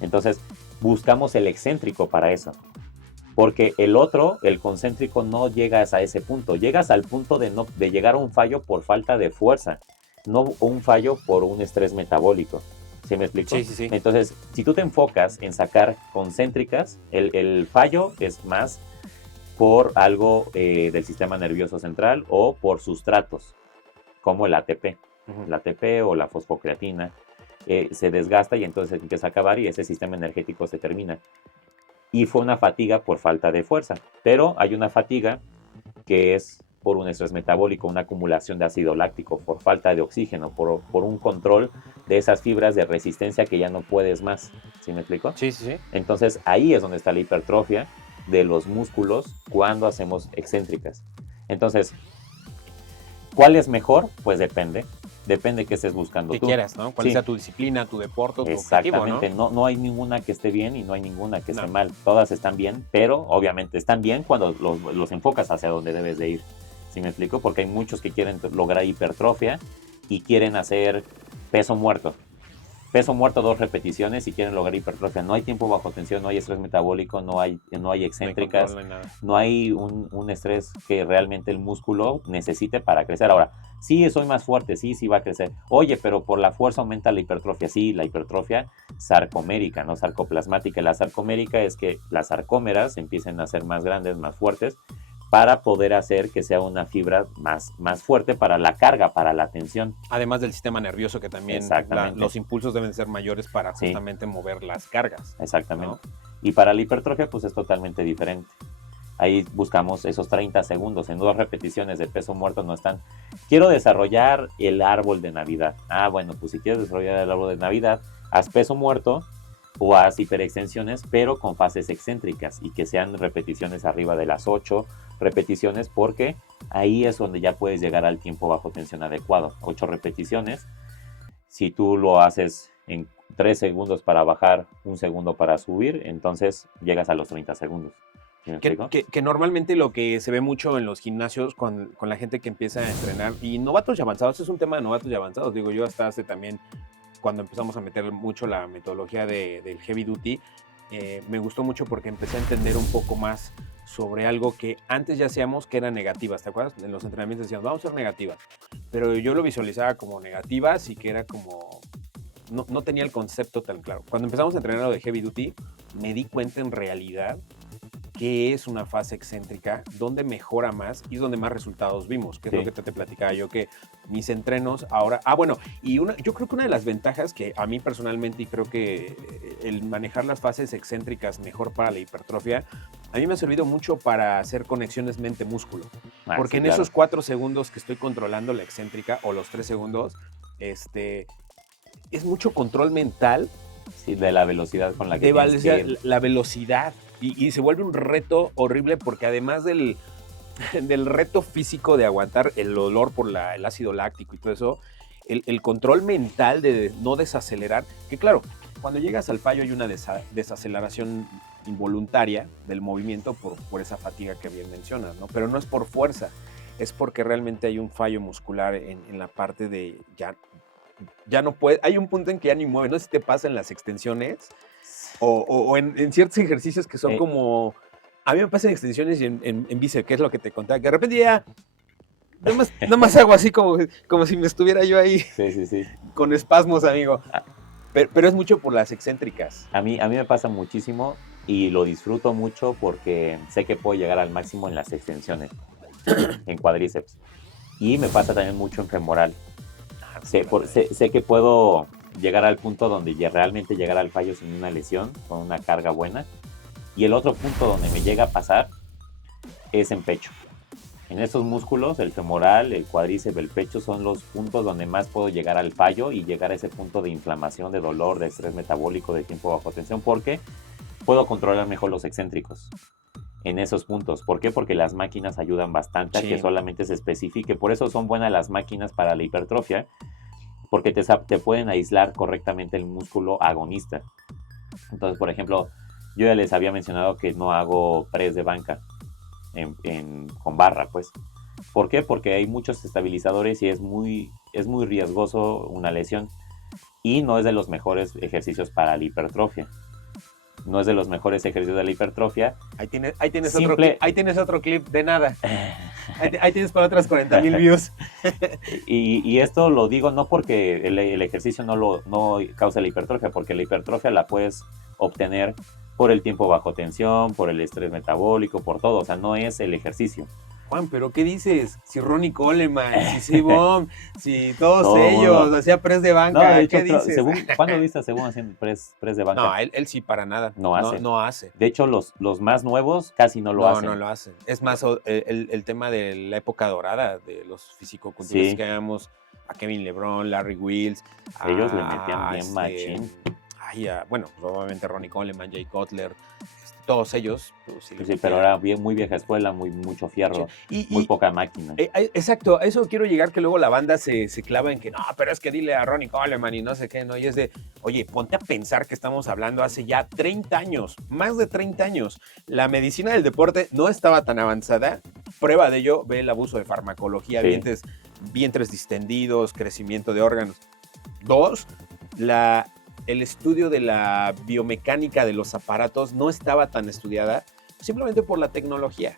Entonces, buscamos el excéntrico para eso. Porque el otro, el concéntrico, no llegas a ese punto. Llegas al punto de llegar a un fallo por falta de fuerza, no un fallo por un estrés metabólico. ¿Sí me explico? Sí. Entonces, si tú te enfocas en sacar concéntricas, el fallo es más por algo del sistema nervioso central o por sustratos, como el ATP. El ATP o la fosfocreatina se desgasta y entonces empieza a acabar y ese sistema energético se termina. Y fue una fatiga por falta de fuerza, pero hay una fatiga que es por un estrés metabólico, una acumulación de ácido láctico, por falta de oxígeno, por un control de esas fibras de resistencia que ya no puedes más. ¿Sí me explico? Sí. Entonces ahí es donde está la hipertrofia de los músculos cuando hacemos excéntricas. Entonces, ¿cuál es mejor? Pues depende qué estés buscando que tú. quieras, ¿no? ¿Cuál sea tu disciplina, tu deporte, tu Exactamente, objetivo, ¿no? No hay ninguna que esté bien y no hay ninguna que esté mal. Todas están bien, pero obviamente están bien cuando los enfocas hacia donde debes de ir. ¿Sí me explico? Porque hay muchos que quieren lograr hipertrofia y quieren hacer peso muerto. Peso muerto 2 repeticiones y quieren lograr hipertrofia. No hay tiempo bajo tensión, no hay estrés metabólico, no hay excéntricas, no hay un estrés que realmente el músculo necesite para crecer. Ahora, sí, soy más fuerte, sí va a crecer. Oye, pero por la fuerza aumenta la hipertrofia. Sí, la hipertrofia sarcomérica, no sarcoplasmática. La sarcomérica es que las sarcómeras empiecen a ser más grandes, más fuertes, para poder hacer que sea una fibra más fuerte para la carga, para la tensión. Además del sistema nervioso, que también los impulsos deben ser mayores para justamente mover las cargas. Exactamente. ¿No? Y para la hipertrofia, pues es totalmente diferente. Ahí buscamos esos 30 segundos. En 2 repeticiones de peso muerto no están. Quiero desarrollar el árbol de Navidad. Bueno, pues si quieres desarrollar el árbol de Navidad, haz peso muerto o haz hiperextensiones, pero con fases excéntricas y que sean repeticiones arriba de las 8 repeticiones, porque ahí es donde ya puedes llegar al tiempo bajo tensión adecuado. 8 repeticiones. Si tú lo haces en 3 segundos para bajar, 1 segundo para subir, entonces llegas a los 30 segundos. ¿Sí que normalmente lo que se ve mucho en los gimnasios con la gente que empieza a entrenar, y novatos y avanzados, es un tema de novatos y avanzados. Digo, yo hasta hace también, cuando empezamos a meter mucho la metodología del heavy duty, me gustó mucho porque empecé a entender un poco más sobre algo que antes ya hacíamos, que eran negativas. ¿Te acuerdas? En los entrenamientos decíamos, vamos a ser negativas. Pero yo lo visualizaba como negativas y que era como... No tenía el concepto tan claro. Cuando empezamos a entrenar lo de heavy duty, me di cuenta en realidad qué es una fase excéntrica, dónde mejora más y es donde más resultados vimos, que es lo que te platicaba yo, que mis entrenos ahora... yo creo que una de las ventajas que a mí personalmente, y creo que el manejar las fases excéntricas mejor para la hipertrofia, a mí me ha servido mucho para hacer conexiones mente-músculo. Porque en esos 4 segundos que estoy controlando la excéntrica, o los 3 segundos, es mucho control mental. Sí, de la velocidad con la que tienes que ir. La velocidad. Y se vuelve un reto horrible porque además del reto físico de aguantar el dolor por el ácido láctico y todo eso, el control mental de no desacelerar, que claro, cuando llegas al fallo hay una desaceleración involuntaria del movimiento por esa fatiga que bien mencionas, ¿no? Pero no es por fuerza, es porque realmente hay un fallo muscular en la parte de ya no puede, hay un punto en que ya ni mueve, no sé si te pasa en las extensiones. o en ciertos ejercicios que son Eh. como... A mí me pasa en extensiones y en bíceps, que es lo que te contaba, que de repente ya... Nada más hago así como si me estuviera yo ahí Sí. con espasmos, amigo. Ah, Pero es mucho por las excéntricas. A mí me pasa muchísimo y lo disfruto mucho porque sé que puedo llegar al máximo en las extensiones, en cuádriceps. Y me pasa también mucho en femoral. Sé que puedo llegar al punto donde realmente llegar al fallo sin una lesión, con una carga buena. Y el otro punto donde me llega a pasar es en pecho. En estos músculos, el femoral, el cuádriceps, el pecho, son los puntos donde más puedo llegar al fallo y llegar a ese punto de inflamación, de dolor, de estrés metabólico, de tiempo bajo tensión, porque puedo controlar mejor los excéntricos en esos puntos. ¿Por qué? Porque las máquinas ayudan bastante a que solamente se especifique. Por eso son buenas las máquinas para la hipertrofia, porque te pueden aislar correctamente el músculo agonista. Entonces, por ejemplo, yo ya les había mencionado que no hago press de banca con barra, pues. ¿Por qué? Porque hay muchos estabilizadores y es muy riesgoso una lesión. Y no es de los mejores ejercicios para la hipertrofia. No es de los mejores ejercicios de la hipertrofia. Ahí tienes otro clip de nada. Ahí tienes para otras 40,000 views. y esto lo digo no porque el ejercicio no causa la hipertrofia, porque la hipertrofia la puedes obtener por el tiempo bajo tensión, por el estrés metabólico, por todo. O sea, no es el ejercicio. Juan, ¿pero qué dices? Si Ronnie Coleman, si Sibom, si todos ellos hacía press de banca, no, de hecho, ¿qué dices? ¿Cuándo viste a Según haciendo press de banca? No, él sí para nada. No hace. De hecho, los más nuevos casi no lo hacen. No lo hacen. Es más, el tema de la época dorada de los fisicoculturistas que veíamos a Kevin LeBron, Larry Wills. Ellos le metían bien machín. Bueno, pues obviamente Ronnie Coleman, Jay Cutler, todos ellos. Pues, sí, pero era muy vieja escuela, mucho fierro, muy poca máquina. Exacto, a eso quiero llegar, que luego la banda se clava en que no, pero es que dile a Ronnie Coleman y no sé qué, ¿no? Y es de, oye, ponte a pensar que estamos hablando hace ya 30 años, más de 30 años. La medicina del deporte no estaba tan avanzada. Prueba de ello, ve el abuso de farmacología, vientres distendidos, crecimiento de órganos. 2, el estudio de la biomecánica de los aparatos no estaba tan estudiada simplemente por la tecnología.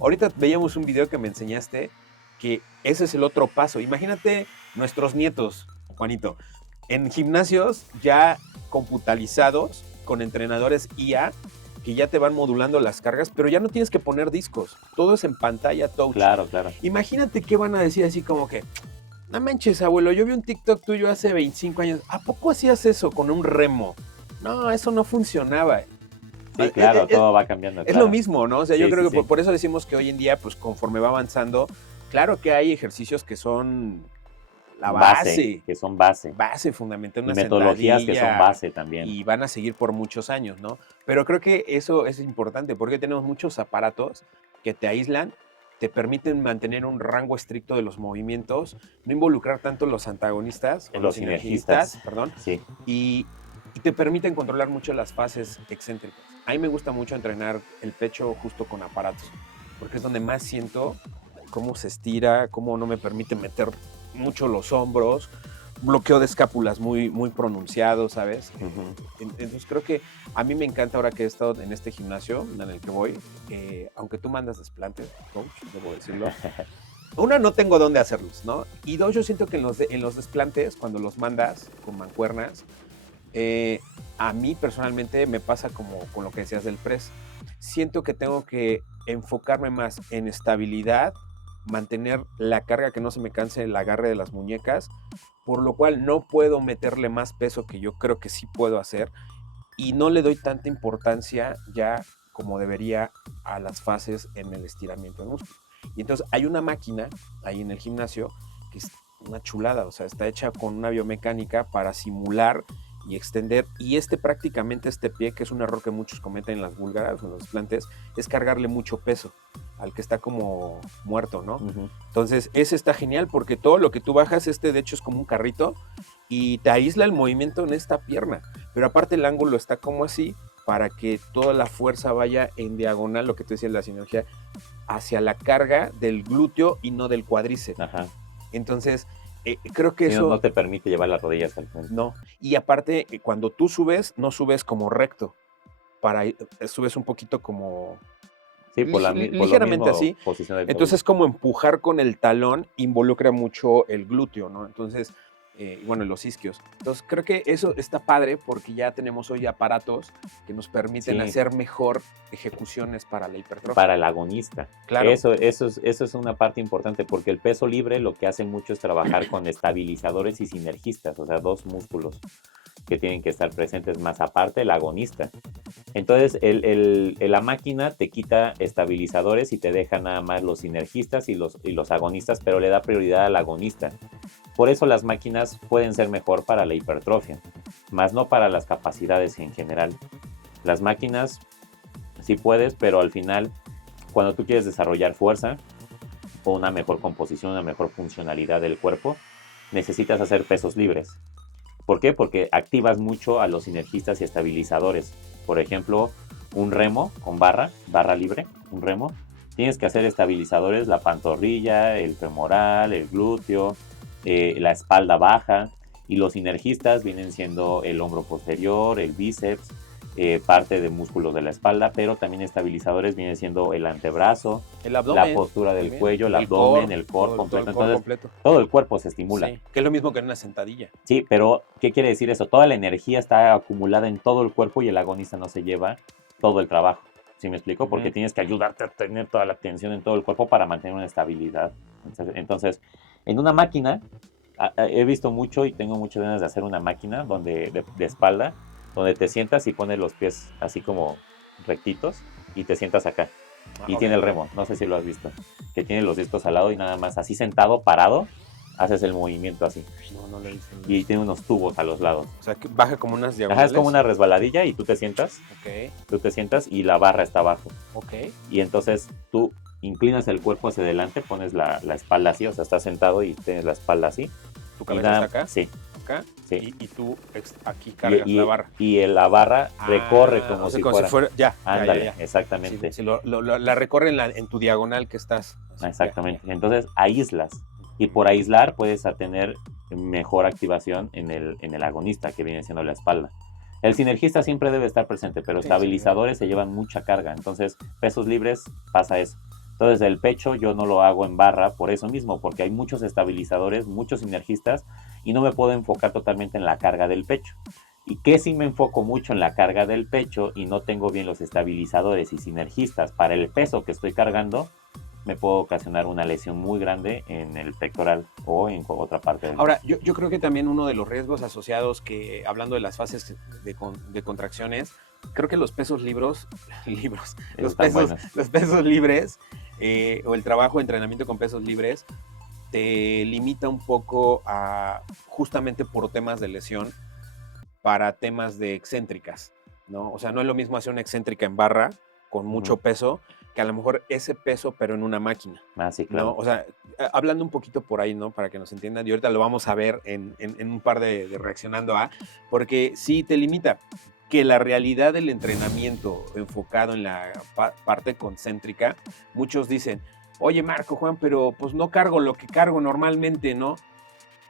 Ahorita veíamos un video que me enseñaste que ese es el otro paso. Imagínate nuestros nietos, Juanito, en gimnasios ya computalizados con entrenadores IA que ya te van modulando las cargas, pero ya no tienes que poner discos. Todo es en pantalla touch. Claro. Imagínate qué van a decir así como que... No manches, abuelo, yo vi un TikTok tuyo hace 25 años. ¿A poco hacías eso con un remo? No, eso no funcionaba. Sí, claro, todo va cambiando. Es lo mismo, ¿no? O sea, yo creo que por eso decimos que hoy en día, pues conforme va avanzando, claro que hay ejercicios que son la base. Que son base. Base fundamental. Una metodologías que son base también. Y van a seguir por muchos años, ¿no? Pero creo que eso es importante porque tenemos muchos aparatos que te aíslan, te permiten mantener un rango estricto de los movimientos, no involucrar tanto los antagonistas, los sinergistas, perdón, sí. y te permiten controlar mucho las fases excéntricas. A mí me gusta mucho entrenar el pecho justo con aparatos, porque es donde más siento cómo se estira, cómo no me permite meter mucho los hombros, bloqueo de escápulas muy pronunciado, ¿sabes? Entonces creo que a mí me encanta ahora que he estado en este gimnasio en el que voy, aunque tú mandas desplantes, coach, debo decirlo. Una, no tengo dónde hacerlos, ¿no? Y dos, yo siento que en los desplantes, cuando los mandas con mancuernas, a mí personalmente me pasa como con lo que decías del press. Siento que tengo que enfocarme más en estabilidad, mantener la carga, que no se me canse el agarre de las muñecas, por lo cual no puedo meterle más peso que yo creo que sí puedo hacer y no le doy tanta importancia ya como debería a las fases en el estiramiento del músculo. Y entonces hay una máquina ahí en el gimnasio que es una chulada, o sea, está hecha con una biomecánica para simular y extender, y prácticamente este pie, que es un error que muchos cometen en las búlgaras o en los desplantes, es cargarle mucho peso al que está como muerto, ¿no? Entonces, ese está genial porque todo lo que tú bajas, de hecho es como un carrito y te aísla el movimiento en esta pierna, pero aparte el ángulo está como así para que toda la fuerza vaya en diagonal, lo que tú decías, la sinergia, hacia la carga del glúteo y no del cuádriceps. Ajá. Entonces, creo que Si no, eso no te permite llevar las rodillas al frente. no. Y aparte, cuando tú subes, no subes como recto, subes un poquito como Sí, por lo ligeramente mismo así. posición del tobillo. Entonces, como empujar con el talón involucra mucho el glúteo, ¿no? Entonces, bueno, los isquios. Entonces, creo que eso está padre porque ya tenemos hoy aparatos que nos permiten Sí. hacer mejor ejecuciones para la hipertrofia. Para el agonista. Claro. Eso es una parte importante, porque el peso libre lo que hace mucho es trabajar con estabilizadores y sinergistas, o sea, dos músculos que tienen que estar presentes, más aparte el agonista. Entonces, la máquina te quita estabilizadores y te deja nada más los sinergistas y los agonistas, pero le da prioridad al agonista. Por eso las máquinas pueden ser mejor para la hipertrofia, más no para las capacidades en general. Las máquinas sí puedes, pero al final, cuando tú quieres desarrollar fuerza o una mejor composición, una mejor funcionalidad del cuerpo, necesitas hacer pesos libres. ¿Por qué? Porque activas mucho a los sinergistas y estabilizadores. Por ejemplo, un remo con barra libre, un remo, tienes que hacer estabilizadores, la pantorrilla, el femoral, el glúteo, la espalda baja, y los sinergistas vienen siendo el hombro posterior, el bíceps, parte de músculos de la espalda, pero también estabilizadores viene siendo el antebrazo, el abdomen, la postura del también, cuello, el abdomen, el core completo. Entonces, todo el cuerpo se estimula. Sí, que es lo mismo que en una sentadilla. Sí, pero ¿qué quiere decir eso? Toda la energía está acumulada en todo el cuerpo y el agonista no se lleva todo el trabajo. ¿Sí me explico? Porque tienes que ayudarte a tener toda la tensión en todo el cuerpo para mantener una estabilidad. Entonces, en una máquina, he visto mucho y tengo muchas ganas de hacer una máquina de espalda, donde te sientas y pones los pies así como rectitos y te sientas acá. Y tiene el remo, no sé si lo has visto, que tiene los discos al lado y nada más así sentado, parado, haces el movimiento así. No lo he visto. Y tiene unos tubos a los lados. O sea, que baja como unas diagonales. Ajá, es como una resbaladilla y tú te sientas. Ok. Tú te sientas y la barra está abajo. Ok. Y entonces tú inclinas el cuerpo hacia adelante, pones la espalda así, o sea, estás sentado y tienes la espalda así. ¿Tu cabeza está acá? Sí. Acá. Sí. Y tú aquí cargas la barra. Y la barra recorre como, o sea, si como fuera. Ya. Ándale, Ya. exactamente. Sí, la recorre en tu diagonal que estás. Así, exactamente. Ya. Entonces aíslas. Y por aislar puedes tener mejor activación en el agonista, que viene siendo la espalda. El sinergista siempre debe estar presente, pero estabilizadores se llevan mucha carga. Entonces, pesos libres pasa eso. Entonces, el pecho yo no lo hago en barra por eso mismo, porque hay muchos estabilizadores, muchos sinergistas, y no me puedo enfocar totalmente en la carga del pecho. Y que si me enfoco mucho en la carga del pecho y no tengo bien los estabilizadores y sinergistas para el peso que estoy cargando, me puedo ocasionar una lesión muy grande en el pectoral o en otra parte del Ahora, yo creo que también uno de los riesgos asociados que, hablando de las fases de contracciones, creo que los pesos libres, los pesos libres o el trabajo de entrenamiento con pesos libres te limita un poco a, justamente por temas de lesión, para temas de excéntricas, ¿no? O sea, no es lo mismo hacer una excéntrica en barra con mucho peso, que a lo mejor ese peso, pero en una máquina. Ah, sí, claro. ¿No? O sea, hablando un poquito por ahí, ¿no? Para que nos entiendan, y ahorita lo vamos a ver en un par de reaccionando a, porque sí te limita. Que la realidad del entrenamiento enfocado en la parte concéntrica, muchos dicen, oye Marco, Juan, pero pues no cargo lo que cargo normalmente, ¿no?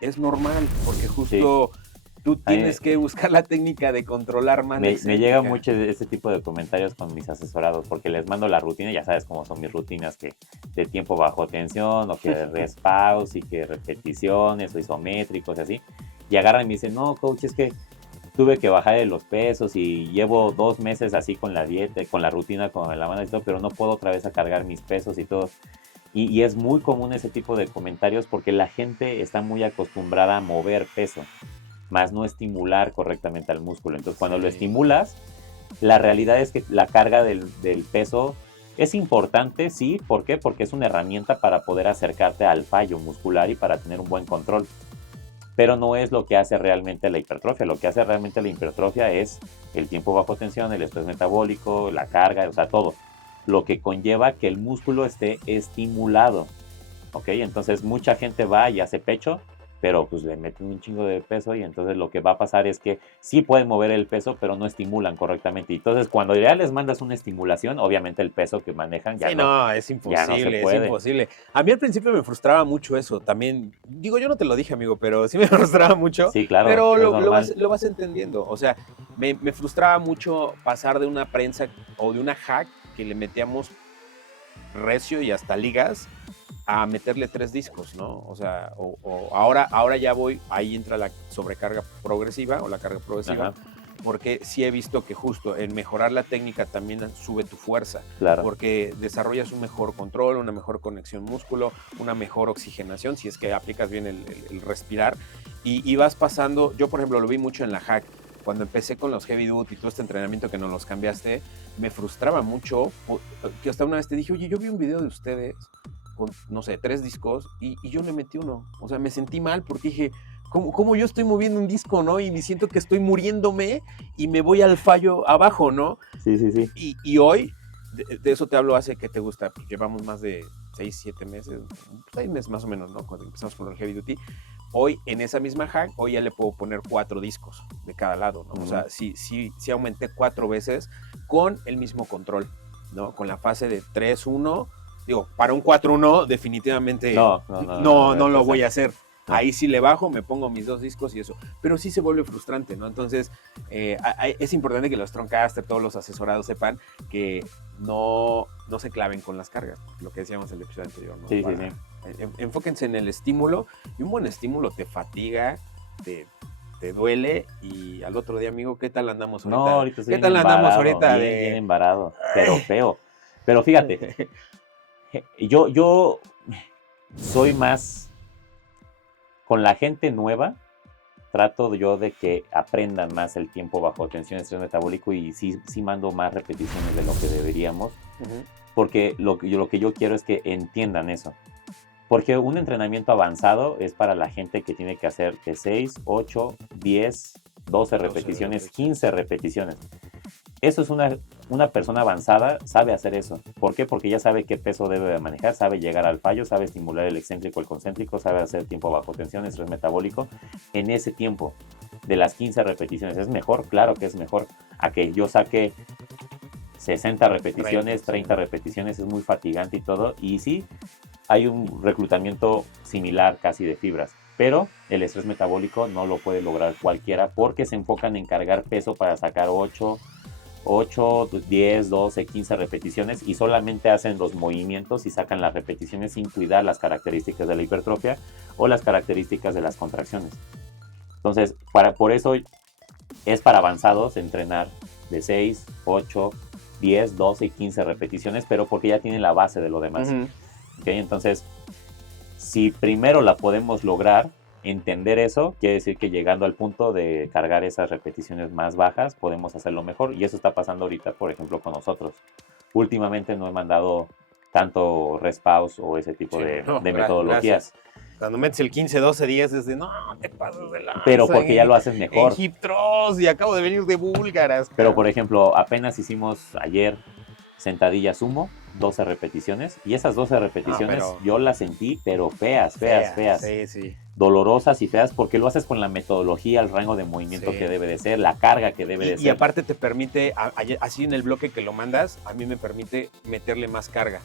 Es normal, porque justo... Sí. Tú tienes que buscar la técnica de controlar más. Me llega mucho ese tipo de comentarios con mis asesorados, porque les mando la rutina, ya sabes cómo son mis rutinas, que de tiempo bajo tensión, o que de rest pause, y que repeticiones, o isométricos, y así. Y agarran y me dicen, no, coach, es que tuve que bajar de los pesos y llevo 2 meses así con la dieta, con la rutina, con la mano y todo, pero no puedo otra vez a cargar mis pesos y todo. Y es muy común ese tipo de comentarios porque la gente está muy acostumbrada a mover peso, más no estimular correctamente al músculo. Entonces, cuando lo estimulas, la realidad es que la carga del peso es importante, sí. ¿Por qué? Porque es una herramienta para poder acercarte al fallo muscular y para tener un buen control. Pero no es lo que hace realmente la hipertrofia. Lo que hace realmente la hipertrofia es el tiempo bajo tensión, el estrés metabólico, la carga, o sea, todo. Lo que conlleva que el músculo esté estimulado. ¿Ok? Entonces, mucha gente va y hace pecho, pero pues le meten un chingo de peso y entonces lo que va a pasar es que sí pueden mover el peso, pero no estimulan correctamente. Y entonces cuando ya les mandas una estimulación, obviamente el peso que manejan Sí, no, es ya no se imposible, es puede. imposible. A mí al principio me frustraba mucho eso, también, digo, yo no te lo dije, amigo, pero sí me frustraba mucho, Sí, claro, pero es lo normal. lo vas entendiendo, o sea, me frustraba mucho pasar de una prensa o de una hack que le metíamos recio y hasta ligas a meterle 3 discos, ¿no? O sea, ahora ya voy, ahí entra la sobrecarga progresiva o la carga progresiva, Ajá, porque sí he visto que justo en mejorar la técnica también sube tu fuerza, claro. porque desarrollas un mejor control, una mejor conexión músculo, una mejor oxigenación, si es que aplicas bien el respirar, y vas pasando, yo por ejemplo lo vi mucho en la hack, cuando empecé con los heavy duty y todo este entrenamiento que nos los cambiaste, me frustraba mucho, que hasta una vez te dije, oye, yo vi un video de ustedes con, no sé, 3 discos y yo le metí uno. O sea, me sentí mal porque dije, ¿cómo yo estoy moviendo un disco, no? Y me siento que estoy muriéndome y me voy al fallo abajo, ¿no? Sí, sí, sí. Y hoy, de eso te hablo hace que te gusta, pues llevamos más de 6, 7 meses, 6 meses más o menos, ¿no? Cuando empezamos con el heavy duty. Hoy, en esa misma hack, hoy ya le puedo poner 4 discos de cada lado, ¿no? O sea, sí aumenté 4 veces con el mismo control, ¿no? Con la fase de 3-1. Digo, para un 4-1 definitivamente no lo voy a hacer. No. Ahí sí le bajo, me pongo mis 2 discos y eso. Pero sí se vuelve frustrante, ¿no? Entonces, es importante que los Strongcaster, todos los asesorados sepan que no se claven con las cargas, lo que decíamos en el episodio anterior, ¿no? Sí, sí, sí. Enfóquense en el estímulo, y un buen estímulo te fatiga, te duele, y al otro día, amigo, ¿qué tal andamos ahorita? No, ahorita estoy ¿Qué tal andamos ahorita? bien embarado, pero feo. Pero fíjate, yo soy más con la gente nueva, trato yo de que aprendan más el tiempo bajo tensión, estrés metabólico, y sí mando más repeticiones de lo que deberíamos, porque lo que yo quiero es que entiendan eso. Porque un entrenamiento avanzado es para la gente que tiene que hacer de 6, 8, 10, 12 repeticiones, 15 repeticiones. Eso es una persona avanzada, sabe hacer eso. ¿Por qué? Porque ya sabe qué peso debe de manejar, sabe llegar al fallo, sabe estimular el excéntrico, el concéntrico, sabe hacer tiempo bajo tensión, estrés metabólico. En ese tiempo de las 15 repeticiones, ¿es mejor? Claro que es mejor a que yo saque 60 repeticiones, 30 repeticiones, es muy fatigante y todo. Y sí, hay un reclutamiento similar casi de fibras, pero el estrés metabólico no lo puede lograr cualquiera porque se enfocan en cargar peso para sacar 8, 10, 12, 15 repeticiones y solamente hacen los movimientos y sacan las repeticiones sin cuidar las características de la hipertrofia o las características de las contracciones. Entonces, por eso es para avanzados entrenar de 6, 8, 10, 12 y 15 repeticiones, pero porque ya tienen la base de lo demás. ¿Okay? Entonces, si primero la podemos lograr, entender eso, quiere decir que llegando al punto de cargar esas repeticiones más bajas, podemos hacerlo mejor. Y eso está pasando ahorita, por ejemplo, con nosotros. Últimamente no he mandado tanto respaus o ese tipo de metodologías. Gracias. Cuando metes el 15, 12, 10 es de, no, te pasas de lanza. Pero porque ya lo haces mejor. En hip thrust y acabo de venir de búlgaras. Pero, por ejemplo, apenas hicimos ayer sentadilla sumo, 12 repeticiones. Y esas 12 repeticiones yo las sentí, pero feas. Sí, sí. Dolorosas y feas porque lo haces con la metodología, el rango de movimiento que debe de ser, la carga que debe de ser. Y aparte te permite, así en el bloque que lo mandas, a mí me permite meterle más carga,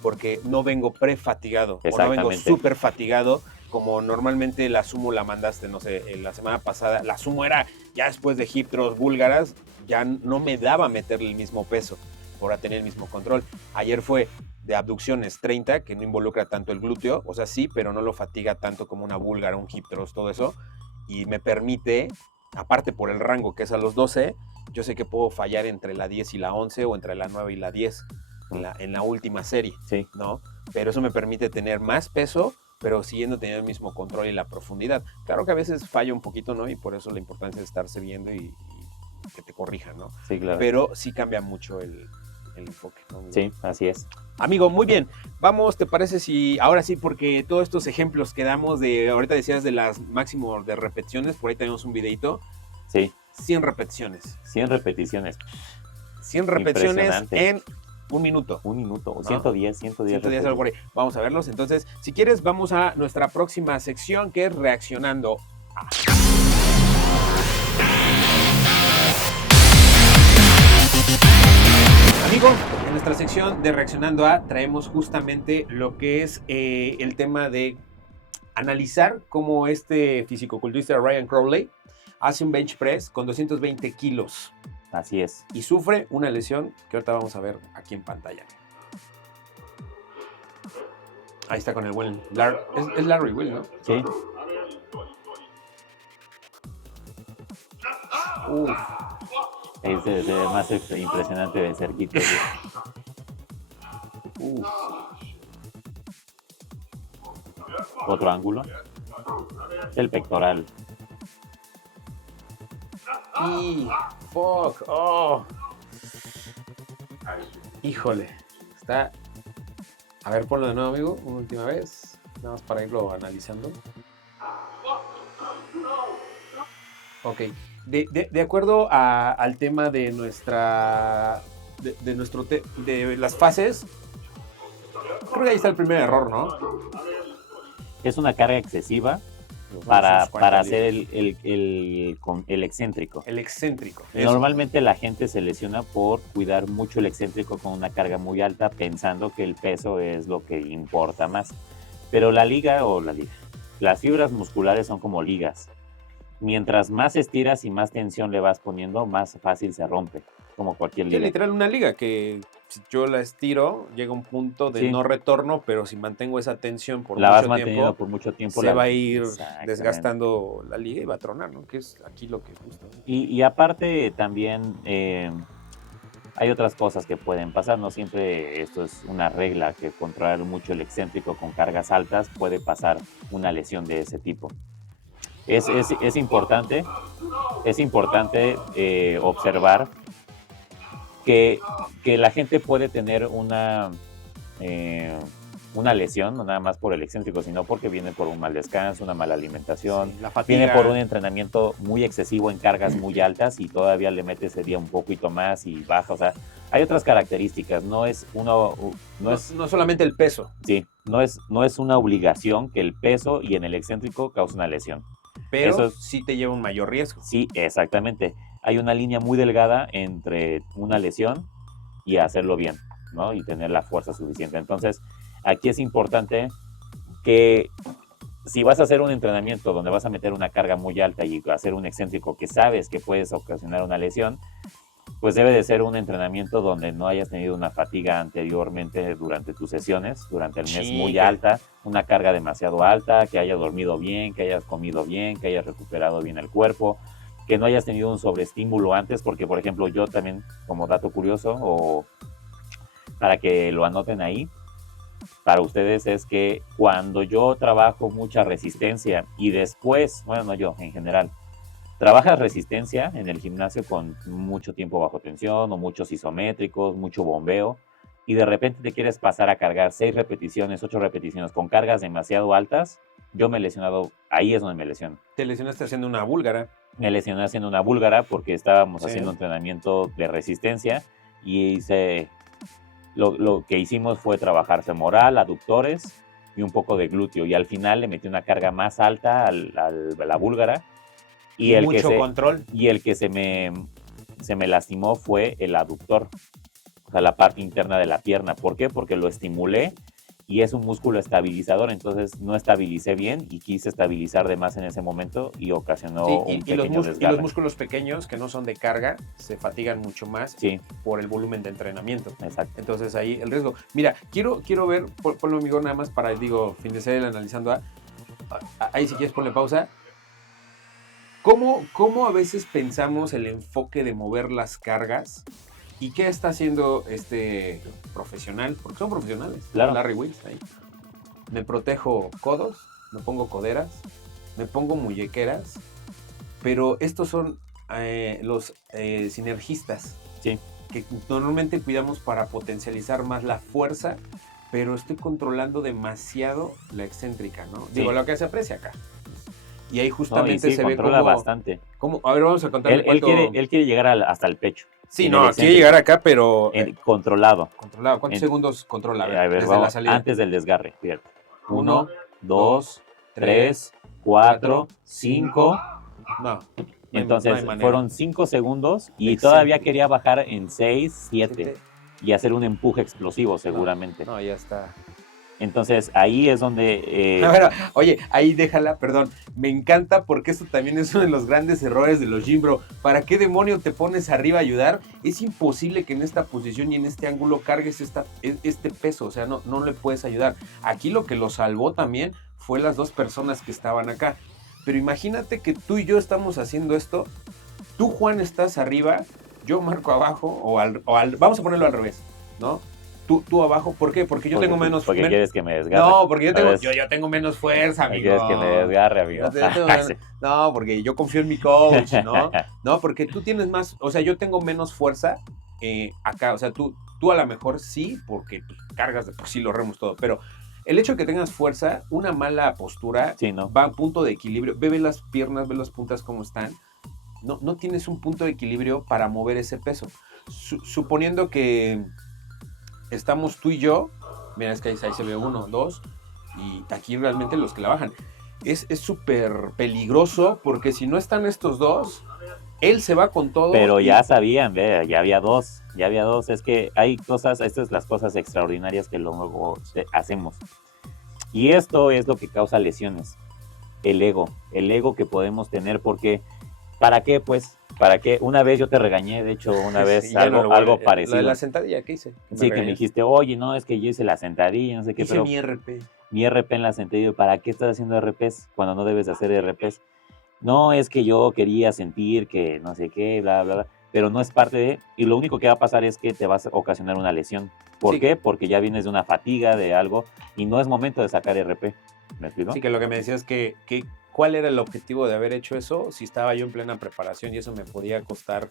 porque no vengo prefatigado o no vengo súper fatigado, como normalmente la sumo la mandaste, no sé, la semana pasada, la sumo era ya después de hip thrust búlgaras, ya no me daba meterle el mismo peso, para tener el mismo control. Ayer fue de abducciones 30, que no involucra tanto el glúteo, o sea, sí, pero no lo fatiga tanto como una búlgara, un hip thrust, todo eso, y me permite, aparte por el rango que es a los 12, yo sé que puedo fallar entre la 10 y la 11 o entre la 9 y la 10 en la última serie, sí, ¿no? Pero eso me permite tener más peso, pero siguiendo teniendo el mismo control y la profundidad. Claro que a veces falla un poquito, ¿no? Y por eso la importancia de estarse viendo y que te corrijan, ¿no? Sí, claro. Pero sí cambia mucho el enfoque, ¿no? Sí, así es. Amigo, muy bien. Vamos, ¿te parece si ahora sí, porque todos estos ejemplos que damos de, ahorita decías de las máximo de repeticiones, por ahí tenemos un videito. Sí. 100 repeticiones. 100 repeticiones. 100 repeticiones en Un minuto. Un minuto, ¿no? 110 algo por ahí. Vamos a verlos. Entonces, si quieres, vamos a nuestra próxima sección, que es Reaccionando a. Amigo, en nuestra sección de Reaccionando a traemos justamente lo que es el tema de analizar cómo este fisicoculturista Ryan Crowley hace un bench press con 220 kilos. Así es. Y sufre una lesión que ahorita vamos a ver aquí en pantalla. Ahí está con el buen Larry. Es Larry Will, ¿no? Sí. Es más impresionante de cerquita. Otro ángulo. El pectoral. Y fuck. Oh. Híjole. Está. A ver, ponlo de nuevo, amigo. Una última vez. Nada más para irlo analizando. Ok. De acuerdo al tema de nuestra. De las fases. Creo que ahí está el primer error, ¿no? Es una carga excesiva para hacer el excéntrico. El excéntrico. Normalmente la gente se lesiona por cuidar mucho el excéntrico con una carga muy alta, pensando que el peso es lo que importa más. Pero las fibras musculares son como ligas. Mientras más estiras y más tensión le vas poniendo, más fácil se rompe, como cualquier liga. Es literal una liga que si yo la estiro, llega a un punto de no retorno, pero si mantengo esa tensión por mucho tiempo, se va a ir desgastando la liga y va a tronar, ¿no? Que es aquí lo que gusta. Y aparte también hay otras cosas que pueden pasar, no siempre esto es una regla, que controlar mucho el excéntrico con cargas altas puede pasar una lesión de ese tipo. Es importante observar que la gente puede tener una lesión, no nada más por el excéntrico, sino porque viene por un mal descanso, una mala alimentación, viene por un entrenamiento muy excesivo en cargas muy altas y todavía le mete ese día un poquito más y baja. O sea, hay otras características, no solamente el peso. Sí, no es una obligación que el peso y en el excéntrico cause una lesión. Pero sí te lleva un mayor riesgo. Sí, exactamente. Hay una línea muy delgada entre una lesión y hacerlo bien, ¿no? Y tener la fuerza suficiente. Entonces, aquí es importante que si vas a hacer un entrenamiento donde vas a meter una carga muy alta y hacer un excéntrico que sabes que puedes ocasionar una lesión, pues debe de ser un entrenamiento donde no hayas tenido una fatiga anteriormente durante tus sesiones, durante el mes muy alta, una carga demasiado alta, que hayas dormido bien, que hayas comido bien, que hayas recuperado bien el cuerpo, que no hayas tenido un sobreestímulo antes, porque por ejemplo yo también, como dato curioso, o para que lo anoten ahí, para ustedes es que cuando yo trabajo mucha resistencia y después, bueno, no yo, en general, trabajas resistencia en el gimnasio con mucho tiempo bajo tensión o muchos isométricos, mucho bombeo, y de repente te quieres pasar a cargar 6 repeticiones, 8 repeticiones con cargas demasiado altas, yo me he lesionado, ahí es donde me lesiono. ¿Te lesionaste haciendo una búlgara? Me lesioné haciendo una búlgara porque estábamos haciendo entrenamiento de resistencia y lo que hicimos fue trabajar femoral, aductores y un poco de glúteo, y al final le metí una carga más alta a la búlgara. Y el que se me lastimó fue el aductor, o sea, la parte interna de la pierna. ¿Por qué? Porque lo estimulé y es un músculo estabilizador, entonces no estabilicé bien y quise estabilizar de más en ese momento y ocasionó un pequeño desgarre. Y los músculos pequeños que no son de carga se fatigan mucho más por el volumen de entrenamiento. Exacto. Entonces ahí el riesgo. Mira, quiero ver, ponlo amigo nada más para, finalizar el analizando. Ahí si quieres ponle pausa. ¿Cómo a veces pensamos el enfoque de mover las cargas? ¿Y qué está haciendo este profesional? Porque son profesionales. Claro. Larry Wills ahí. Me protejo codos, me pongo coderas, me pongo muñequeras, pero estos son los sinergistas. Sí. Que normalmente cuidamos para potencializar más la fuerza, pero estoy controlando demasiado la excéntrica, ¿no? Sí. Lo que se aprecia acá. y ahí No, y justamente sí, se ve controla cómo, bastante. a ver, vamos a contar Él quiere llegar hasta el pecho. Sí, en no, el quiere excéntrico, llegar acá, pero controlado. controlado. ¿Cuántos En- segundos controla? A ver, A ver, desde la vamos, salida. antes del desgarre, fíjate. 1, 2, 2, 3, 4, 5. No, no hay Entonces manera. fueron 5 segundos y Excéntrico. todavía quería bajar en 6, 7 Siete. y hacer un empuje explosivo seguramente. No, ya está. Entonces ahí es donde... Bueno, oye, ahí déjala, perdón. Me encanta porque esto también es uno de los grandes errores de los gym, bro. ¿Para qué demonio te pones arriba a ayudar? Es imposible que en esta posición y en este ángulo cargues este peso. O sea, no le puedes ayudar. Aquí lo que lo salvó también fue las dos personas que estaban acá. Pero imagínate que tú y yo estamos haciendo esto. Tú, Juan, estás arriba, yo marco abajo, vamos a ponerlo al revés, ¿no? Tú abajo, ¿por qué? Porque yo tengo menos fuerza. Porque quieres que me desgarre. No, porque yo tengo menos fuerza, amigo. Quieres que me desgarre, amigo. No, porque yo confío en mi coach, ¿no? No, porque tú tienes más, o sea, yo tengo menos fuerza acá, o sea, tú a lo mejor sí, porque cargas de por sí los remos todo, pero el hecho de que tengas fuerza, una mala postura, sí, ¿no? va a punto de equilibrio, ve las piernas, ve las puntas cómo están, no tienes un punto de equilibrio para mover ese peso. Suponiendo que estamos tú y yo, mira, es que ahí se ve 1, 2, y aquí realmente los que la bajan. Es súper peligroso porque si no están estos dos, él se va con todo. Pero ya sabían, ya había dos. Es que hay cosas, estas son las cosas extraordinarias que luego hacemos. Y esto es lo que causa lesiones. El ego que podemos tener, porque ¿para qué? Pues, ¿para qué? Una vez yo te regañé, de hecho, una vez sí, algo parecido. La sentadilla, ¿qué hice? Sí, que me dijiste, oye, no, es que yo hice la sentadilla, no sé qué, hice pero... mi RP. Mi RP en la sentadilla, ¿para qué estás haciendo RPs cuando no debes hacer RPs? No, es que yo quería sentir que no sé qué, bla, bla, bla, pero no es parte de... Y lo único que va a pasar es que te vas a ocasionar una lesión. ¿Por qué? Porque ya vienes de una fatiga, de algo, y no es momento de sacar RP. ¿Me explico? Sí, que lo que me decías es que ¿cuál era el objetivo de haber hecho eso? Si estaba yo en plena preparación y eso me podía costar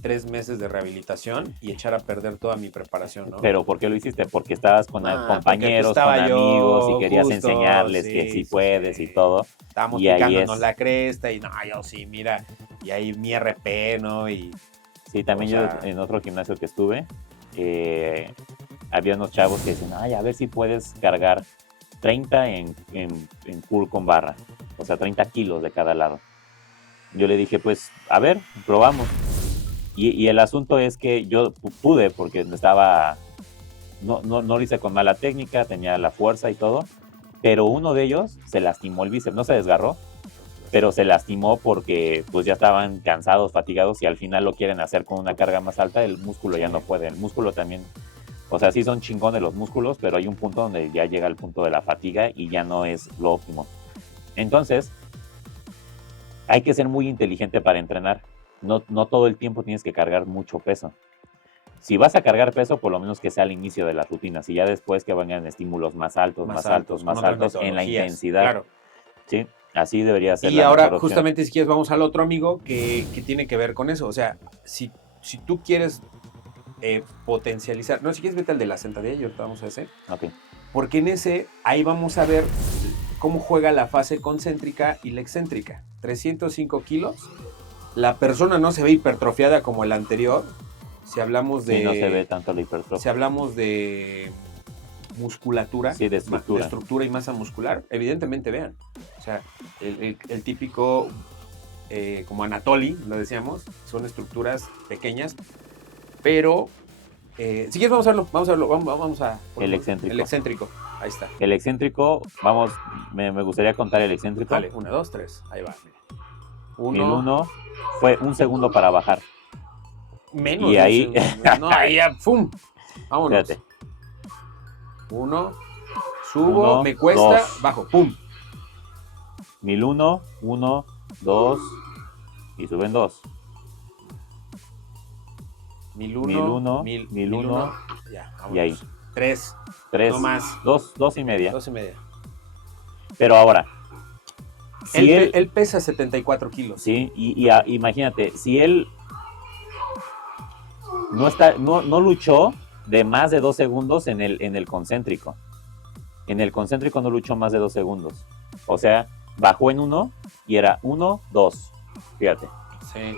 3 meses de rehabilitación y echar a perder toda mi preparación, ¿no? ¿Pero por qué lo hiciste? Porque estabas con compañeros, pues, con amigos y querías justo, enseñarles que sí puedes y todo. Estábamos y picándonos la cresta y no, yo sí, mira, y ahí mi RP, ¿no? Y, sí, también yo en otro gimnasio que estuve, había unos chavos que decían, ay, a ver si puedes cargar 30 en pull con barra, o sea, 30 kilos de cada lado. Yo le dije, pues, a ver, probamos. Y el asunto es que yo pude, porque estaba, no lo hice con mala técnica, tenía la fuerza y todo, pero uno de ellos se lastimó el bíceps, no se desgarró, pero se lastimó porque pues ya estaban cansados, fatigados, y al final lo quieren hacer con una carga más alta, el músculo ya no puede, el músculo también, o sea, sí son chingones los músculos, pero hay un punto donde ya llega el punto de la fatiga y ya no es lo óptimo. Entonces, hay que ser muy inteligente para entrenar. No todo el tiempo tienes que cargar mucho peso. Si vas a cargar peso, por lo menos que sea al inicio de la rutina. Si ya después que vengan estímulos más altos en la intensidad. Claro. Sí, así debería ser. Y ahora, justamente, si quieres, vamos al otro amigo que tiene que ver con eso. O sea, si tú quieres potencializar... No, si quieres, vete al de la sentadilla y ahorita vamos a hacer. Ok. Porque en ese, ahí vamos a ver cómo juega la fase concéntrica y la excéntrica. 305 kilos. La persona no se ve hipertrofiada como el anterior. Si hablamos de... Sí, no se ve tanto la hipertrofia. Si hablamos de musculatura, sí, de estructura. De estructura y masa muscular, evidentemente vean. O sea, el típico, como Anatoly, lo decíamos, son estructuras pequeñas, pero... si quieres, vamos a verlo. Vamos a... El excéntrico. El excéntrico, ahí está. El excéntrico, vamos, me gustaría contar el excéntrico. Vale, 1, 2, 3, ahí va, mira. El 1 fue un segundo para bajar. Menos. Y ahí... No, ahí ya, ¡pum! Vámonos. Espérate. 1, subo, me cuesta, 2. bajo, ¡pum! 1001, 1, 2, y suben 2. 1001, 1001, ya, y ahí. 3, no más. 2 y media. 2 y media. Pero ahora, si él pesa 74 kilos. Sí, y imagínate, si él no luchó de más de 2 segundos en el concéntrico. En el concéntrico no luchó más de 2 segundos. O sea, bajó en 1 y era 1, 2. Fíjate. Sí.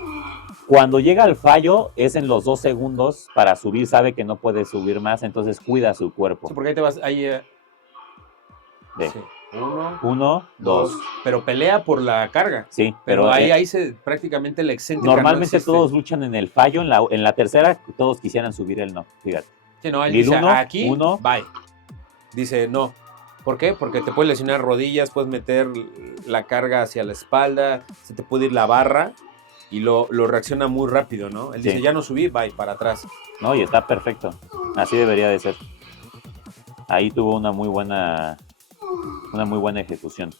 Cuando llega al fallo es en los 2 segundos para subir, sabe que no puede subir más, entonces cuida su cuerpo. Sí, porque ahí te vas, ahí... De sí. 1, 1, 2. Pero pelea por la carga. Sí, Pero ahí se prácticamente la excéntrica normalmente no todos luchan en el fallo, en la tercera todos quisieran subir el no, fíjate. Sí, no, él Lil dice, uno, aquí, uno. bye. Dice, no. ¿Por qué? Porque te puedes lesionar rodillas, puedes meter la carga hacia la espalda, se te puede ir la barra y lo reacciona muy rápido, ¿no? Él dice, Sí. ya no subí, bye, para atrás. No, y está perfecto. Así debería de ser. Ahí tuvo una muy buena ejecución.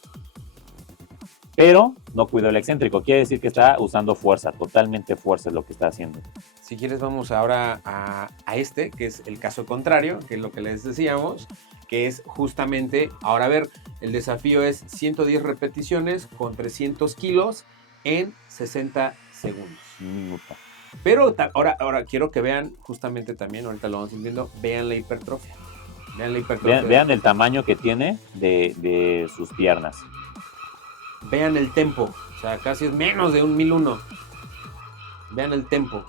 Pero no cuidó el excéntrico. Quiere decir que está usando fuerza, totalmente fuerza es lo que está haciendo. Si quieres, vamos ahora a este, que es el caso contrario, que es lo que les decíamos, que es justamente, ahora a ver, el desafío es 110 repeticiones con 300 kilos en 60 segundos. Un minuto. Pero ahora quiero que vean, justamente también, ahorita lo vamos viendo, vean la hipertrofia. Vean la hipertrofia. Vean el tamaño que tiene de sus piernas. Vean el tempo, o sea, casi es menos de un 1001. Vean el tempo.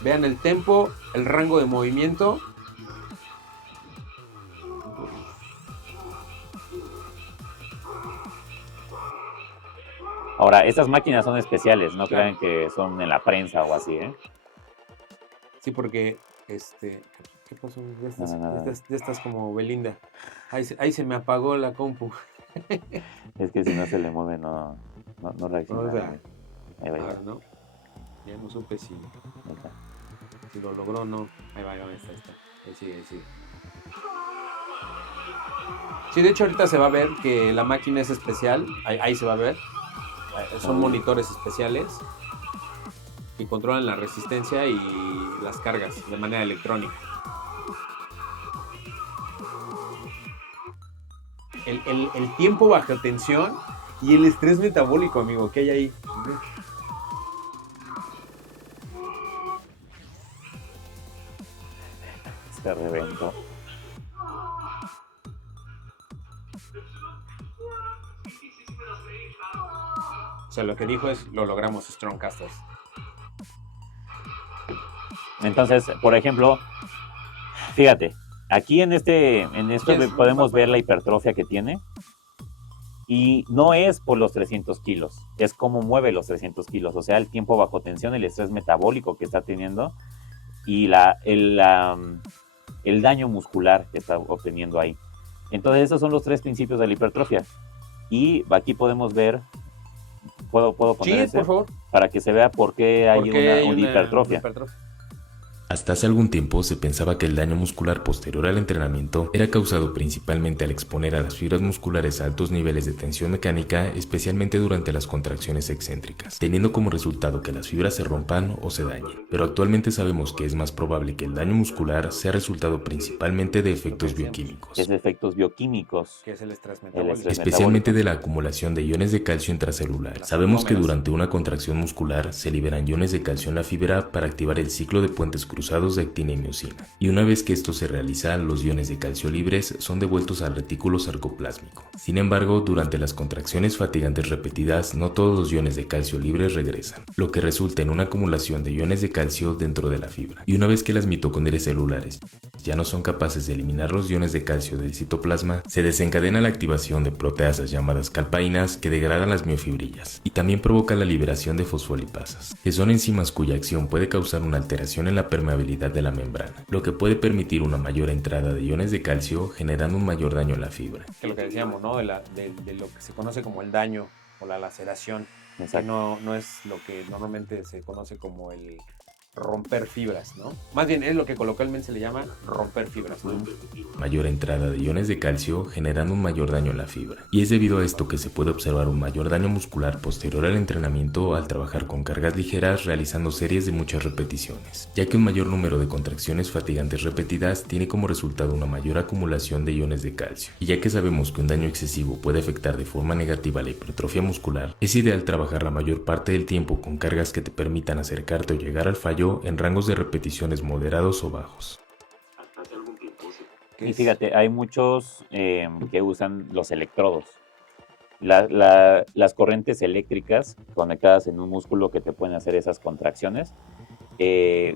Vean el tempo, el rango de movimiento. Ahora, estas máquinas son especiales, no Claro. crean que son en la prensa o así, ¿eh? Sí, porque, ¿qué pasó? De estas como Belinda. Ahí se me apagó la compu. Es que si no se le mueve, no reacciona. O sea, Ahí va, ahí va. ahora, ¿no? Ya no supe si Ahí está. lo logró o no. Ahí va, ahí está. Ahí sigue. Sí, de hecho ahorita se va a ver que la máquina es especial. Ahí se va a ver. Son monitores especiales que controlan la resistencia y las cargas de manera electrónica. El tiempo bajo tensión y el estrés metabólico, amigo, que hay ahí. Se reventó. O sea, lo que dijo es, lo logramos, Strongcasters. Entonces, por ejemplo, fíjate, aquí en esto podemos ver la hipertrofia que tiene. Y no es por los 300 kilos, es cómo mueve los 300 kilos, o sea, el tiempo bajo tensión, el estrés metabólico que está teniendo y el daño muscular que está obteniendo ahí. Entonces, esos son los 3 principios de la hipertrofia. Y aquí podemos ver, ¿puedo poner Sí, por favor. para que se vea por qué hay una hipertrofia? Hasta hace algún tiempo se pensaba que el daño muscular posterior al entrenamiento era causado principalmente al exponer a las fibras musculares a altos niveles de tensión mecánica, especialmente durante las contracciones excéntricas, teniendo como resultado que las fibras se rompan o se dañen. Pero actualmente sabemos que es más probable que el daño muscular sea resultado principalmente de efectos bioquímicos. Es de efectos bioquímicos. Que es el estrés metabólico. Especialmente de la acumulación de iones de calcio intracelular. Sabemos que durante una contracción muscular se liberan iones de calcio en la fibra para activar el ciclo de puentes cruzados de actina y miosina. Y una vez que esto se realiza, los iones de calcio libres son devueltos al retículo sarcoplásmico. Sin embargo, durante las contracciones fatigantes repetidas, no todos los iones de calcio libres regresan, lo que resulta en una acumulación de iones de calcio dentro de la fibra. Y una vez que las mitocondrias celulares ya no son capaces de eliminar los iones de calcio del citoplasma, se desencadena la activación de proteasas llamadas calpaínas que degradan las miofibrillas y también provoca la liberación de fosfolipasas, que son enzimas cuya acción puede causar una alteración en la permeabilidad de la membrana, lo que puede permitir una mayor entrada de iones de calcio, generando un mayor daño a la fibra. Que lo que decíamos, ¿no? De lo que se conoce como el daño o la laceración, que no es lo que normalmente se conoce como el romper fibras, ¿no? Más bien es lo que coloquialmente se le llama romper fibras, ¿no? Mayor entrada de iones de calcio generando un mayor daño a la fibra. Y es debido a esto que se puede observar un mayor daño muscular posterior al entrenamiento al trabajar con cargas ligeras realizando series de muchas repeticiones, ya que un mayor número de contracciones fatigantes repetidas tiene como resultado una mayor acumulación de iones de calcio. Y ya que sabemos que un daño excesivo puede afectar de forma negativa la hipertrofia muscular, es ideal trabajar la mayor parte del tiempo con cargas que te permitan acercarte o llegar al fallo en rangos de repeticiones moderados o bajos. Y fíjate, hay muchos que usan los electrodos. Las corrientes eléctricas conectadas en un músculo que te pueden hacer esas contracciones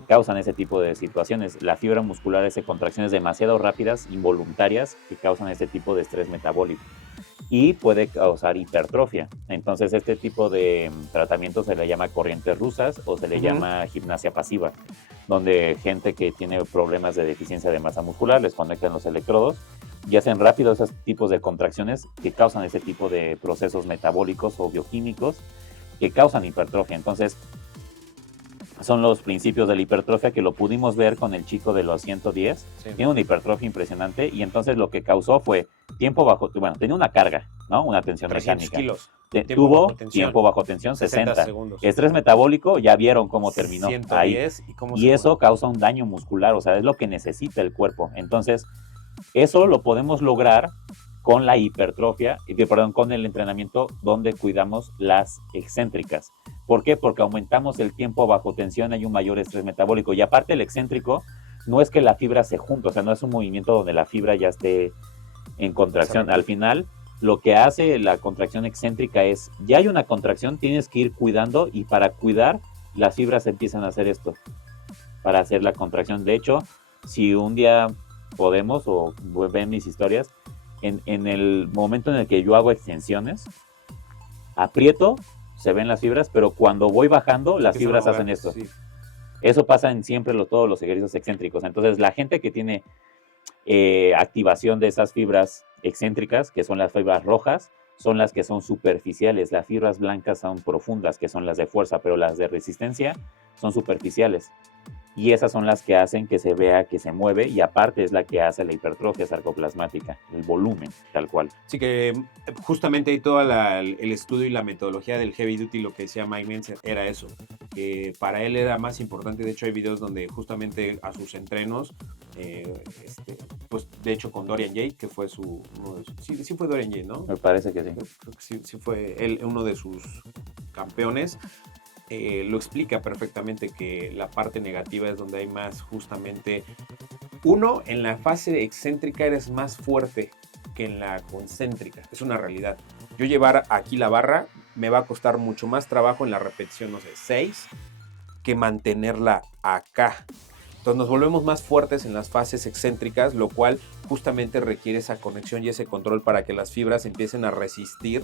causan ese tipo de situaciones. La fibra muscular hace contracciones demasiado rápidas, involuntarias, que causan ese tipo de estrés metabólico y puede causar hipertrofia. Entonces este tipo de tratamiento se le llama corrientes rusas o se le llama gimnasia pasiva, donde gente que tiene problemas de deficiencia de masa muscular les conectan los electrodos y hacen rápido esos tipos de contracciones que causan ese tipo de procesos metabólicos o bioquímicos que causan hipertrofia. Entonces son los principios de la hipertrofia que lo pudimos ver con el chico de los 110. Sí. Tiene una hipertrofia impresionante y entonces lo que causó fue tiempo bajo, bueno, tenía una carga, ¿no? Una tensión mecánica. Kilos. Tuvo tiempo bajo tensión 60 segundos. Estrés metabólico, ya vieron cómo terminó 110, ahí. Y eso causa un daño muscular, o sea, es lo que necesita el cuerpo. Entonces, eso lo podemos lograr con la hipertrofia, con el entrenamiento donde cuidamos las excéntricas. ¿Por qué? Porque aumentamos el tiempo bajo tensión, hay un mayor estrés metabólico. Y aparte el excéntrico no es que la fibra se junte, o sea, no es un movimiento donde la fibra ya esté en contracción. Al final, lo que hace la contracción excéntrica es, ya hay una contracción, tienes que ir cuidando y para cuidar, las fibras empiezan a hacer esto, para hacer la contracción. De hecho, si un día podemos o ven mis historias, en el momento en el que yo hago extensiones, aprieto, se ven las fibras, pero cuando voy bajando, las fibras hacen esto. Sí. Eso pasa en siempre todos los ejercicios excéntricos. Entonces, la gente que tiene activación de esas fibras excéntricas, que son las fibras rojas, son las que son superficiales. Las fibras blancas son profundas, que son las de fuerza, pero las de resistencia son superficiales. Y esas son las que hacen que se vea que se mueve y aparte es la que hace la hipertrofia sarcoplasmática, el volumen, tal cual. Sí, que justamente ahí todo el estudio y la metodología del heavy duty, lo que decía Mike Mentzer, era eso, que para él era más importante. De hecho hay videos donde justamente a sus entrenos, pues de hecho con Dorian Yates, que fue sí fue Dorian Yates, ¿no? Me parece que sí. Creo que sí fue él uno de sus campeones. Lo explica perfectamente, que la parte negativa es donde hay más justamente en la fase excéntrica eres más fuerte que en la concéntrica, es una realidad. Yo llevar aquí la barra me va a costar mucho más trabajo en la repetición, no sé, 6 que mantenerla acá. Entonces nos volvemos más fuertes en las fases excéntricas, lo cual justamente requiere esa conexión y ese control para que las fibras empiecen a resistir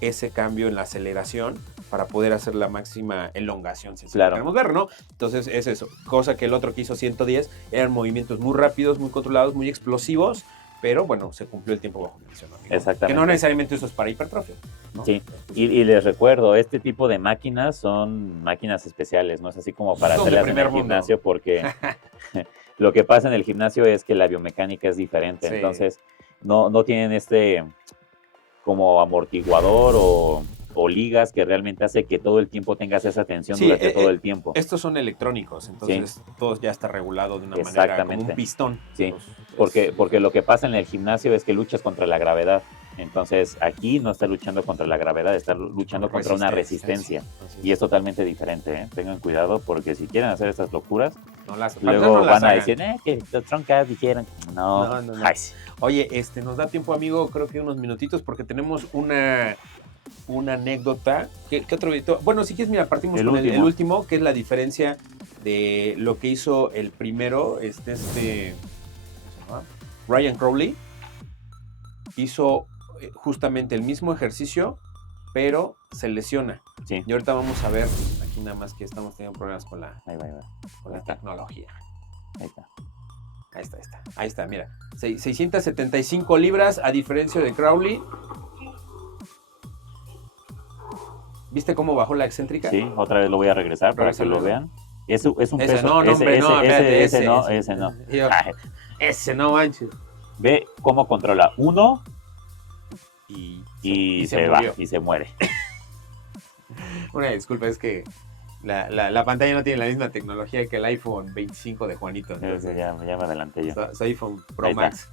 ese cambio en la aceleración para poder hacer la máxima elongación, si claro. queremos ver, ¿no? Entonces es eso, cosa que el otro que hizo 110 eran movimientos muy rápidos, muy controlados, muy explosivos, pero bueno, se cumplió el tiempo bajo tensión, ¿no? Exactamente. Que no necesariamente eso es para hipertrofia, ¿no? Sí, y les recuerdo, este tipo de máquinas son máquinas especiales, no es así como para hacerlas en el gimnasio, porque lo que pasa en el gimnasio es que la biomecánica es diferente, sí. Entonces no tienen como amortiguador o ligas que realmente hace que todo el tiempo tengas esa tensión durante todo el tiempo. Estos son electrónicos, entonces todo ya está regulado de una manera como un pistón. Sí, porque lo que pasa en el gimnasio es que luchas contra la gravedad. Entonces aquí no estás luchando contra la gravedad, estás luchando contra una resistencia. Y es totalmente diferente, ¿eh? Tengan cuidado porque si quieren hacer estas locuras, luego van a decir, que los troncas dijeron. No. Ay, sí. Oye, nos da tiempo, amigo, creo que unos minutitos, porque tenemos una anécdota. ¿Qué otro video? Bueno, si quieres, mira, partimos con el último, que es la diferencia de lo que hizo el primero, Ryan Crowley. Hizo justamente el mismo ejercicio, pero se lesiona. Sí. Y ahorita vamos a ver, aquí nada más que estamos teniendo problemas con la tecnología. Ahí está, mira. 675 libras, a diferencia de Crowley. ¿Viste cómo bajó la excéntrica? Sí, otra vez lo voy a regresar para que lo vean. Es un peso. Ese no. Ese no, manches. Ve cómo controla uno y se va y se muere. Una disculpa, es que la pantalla no tiene la misma tecnología que el iPhone 25 de Juanito. Ya me adelanté yo. Es iPhone Pro Max.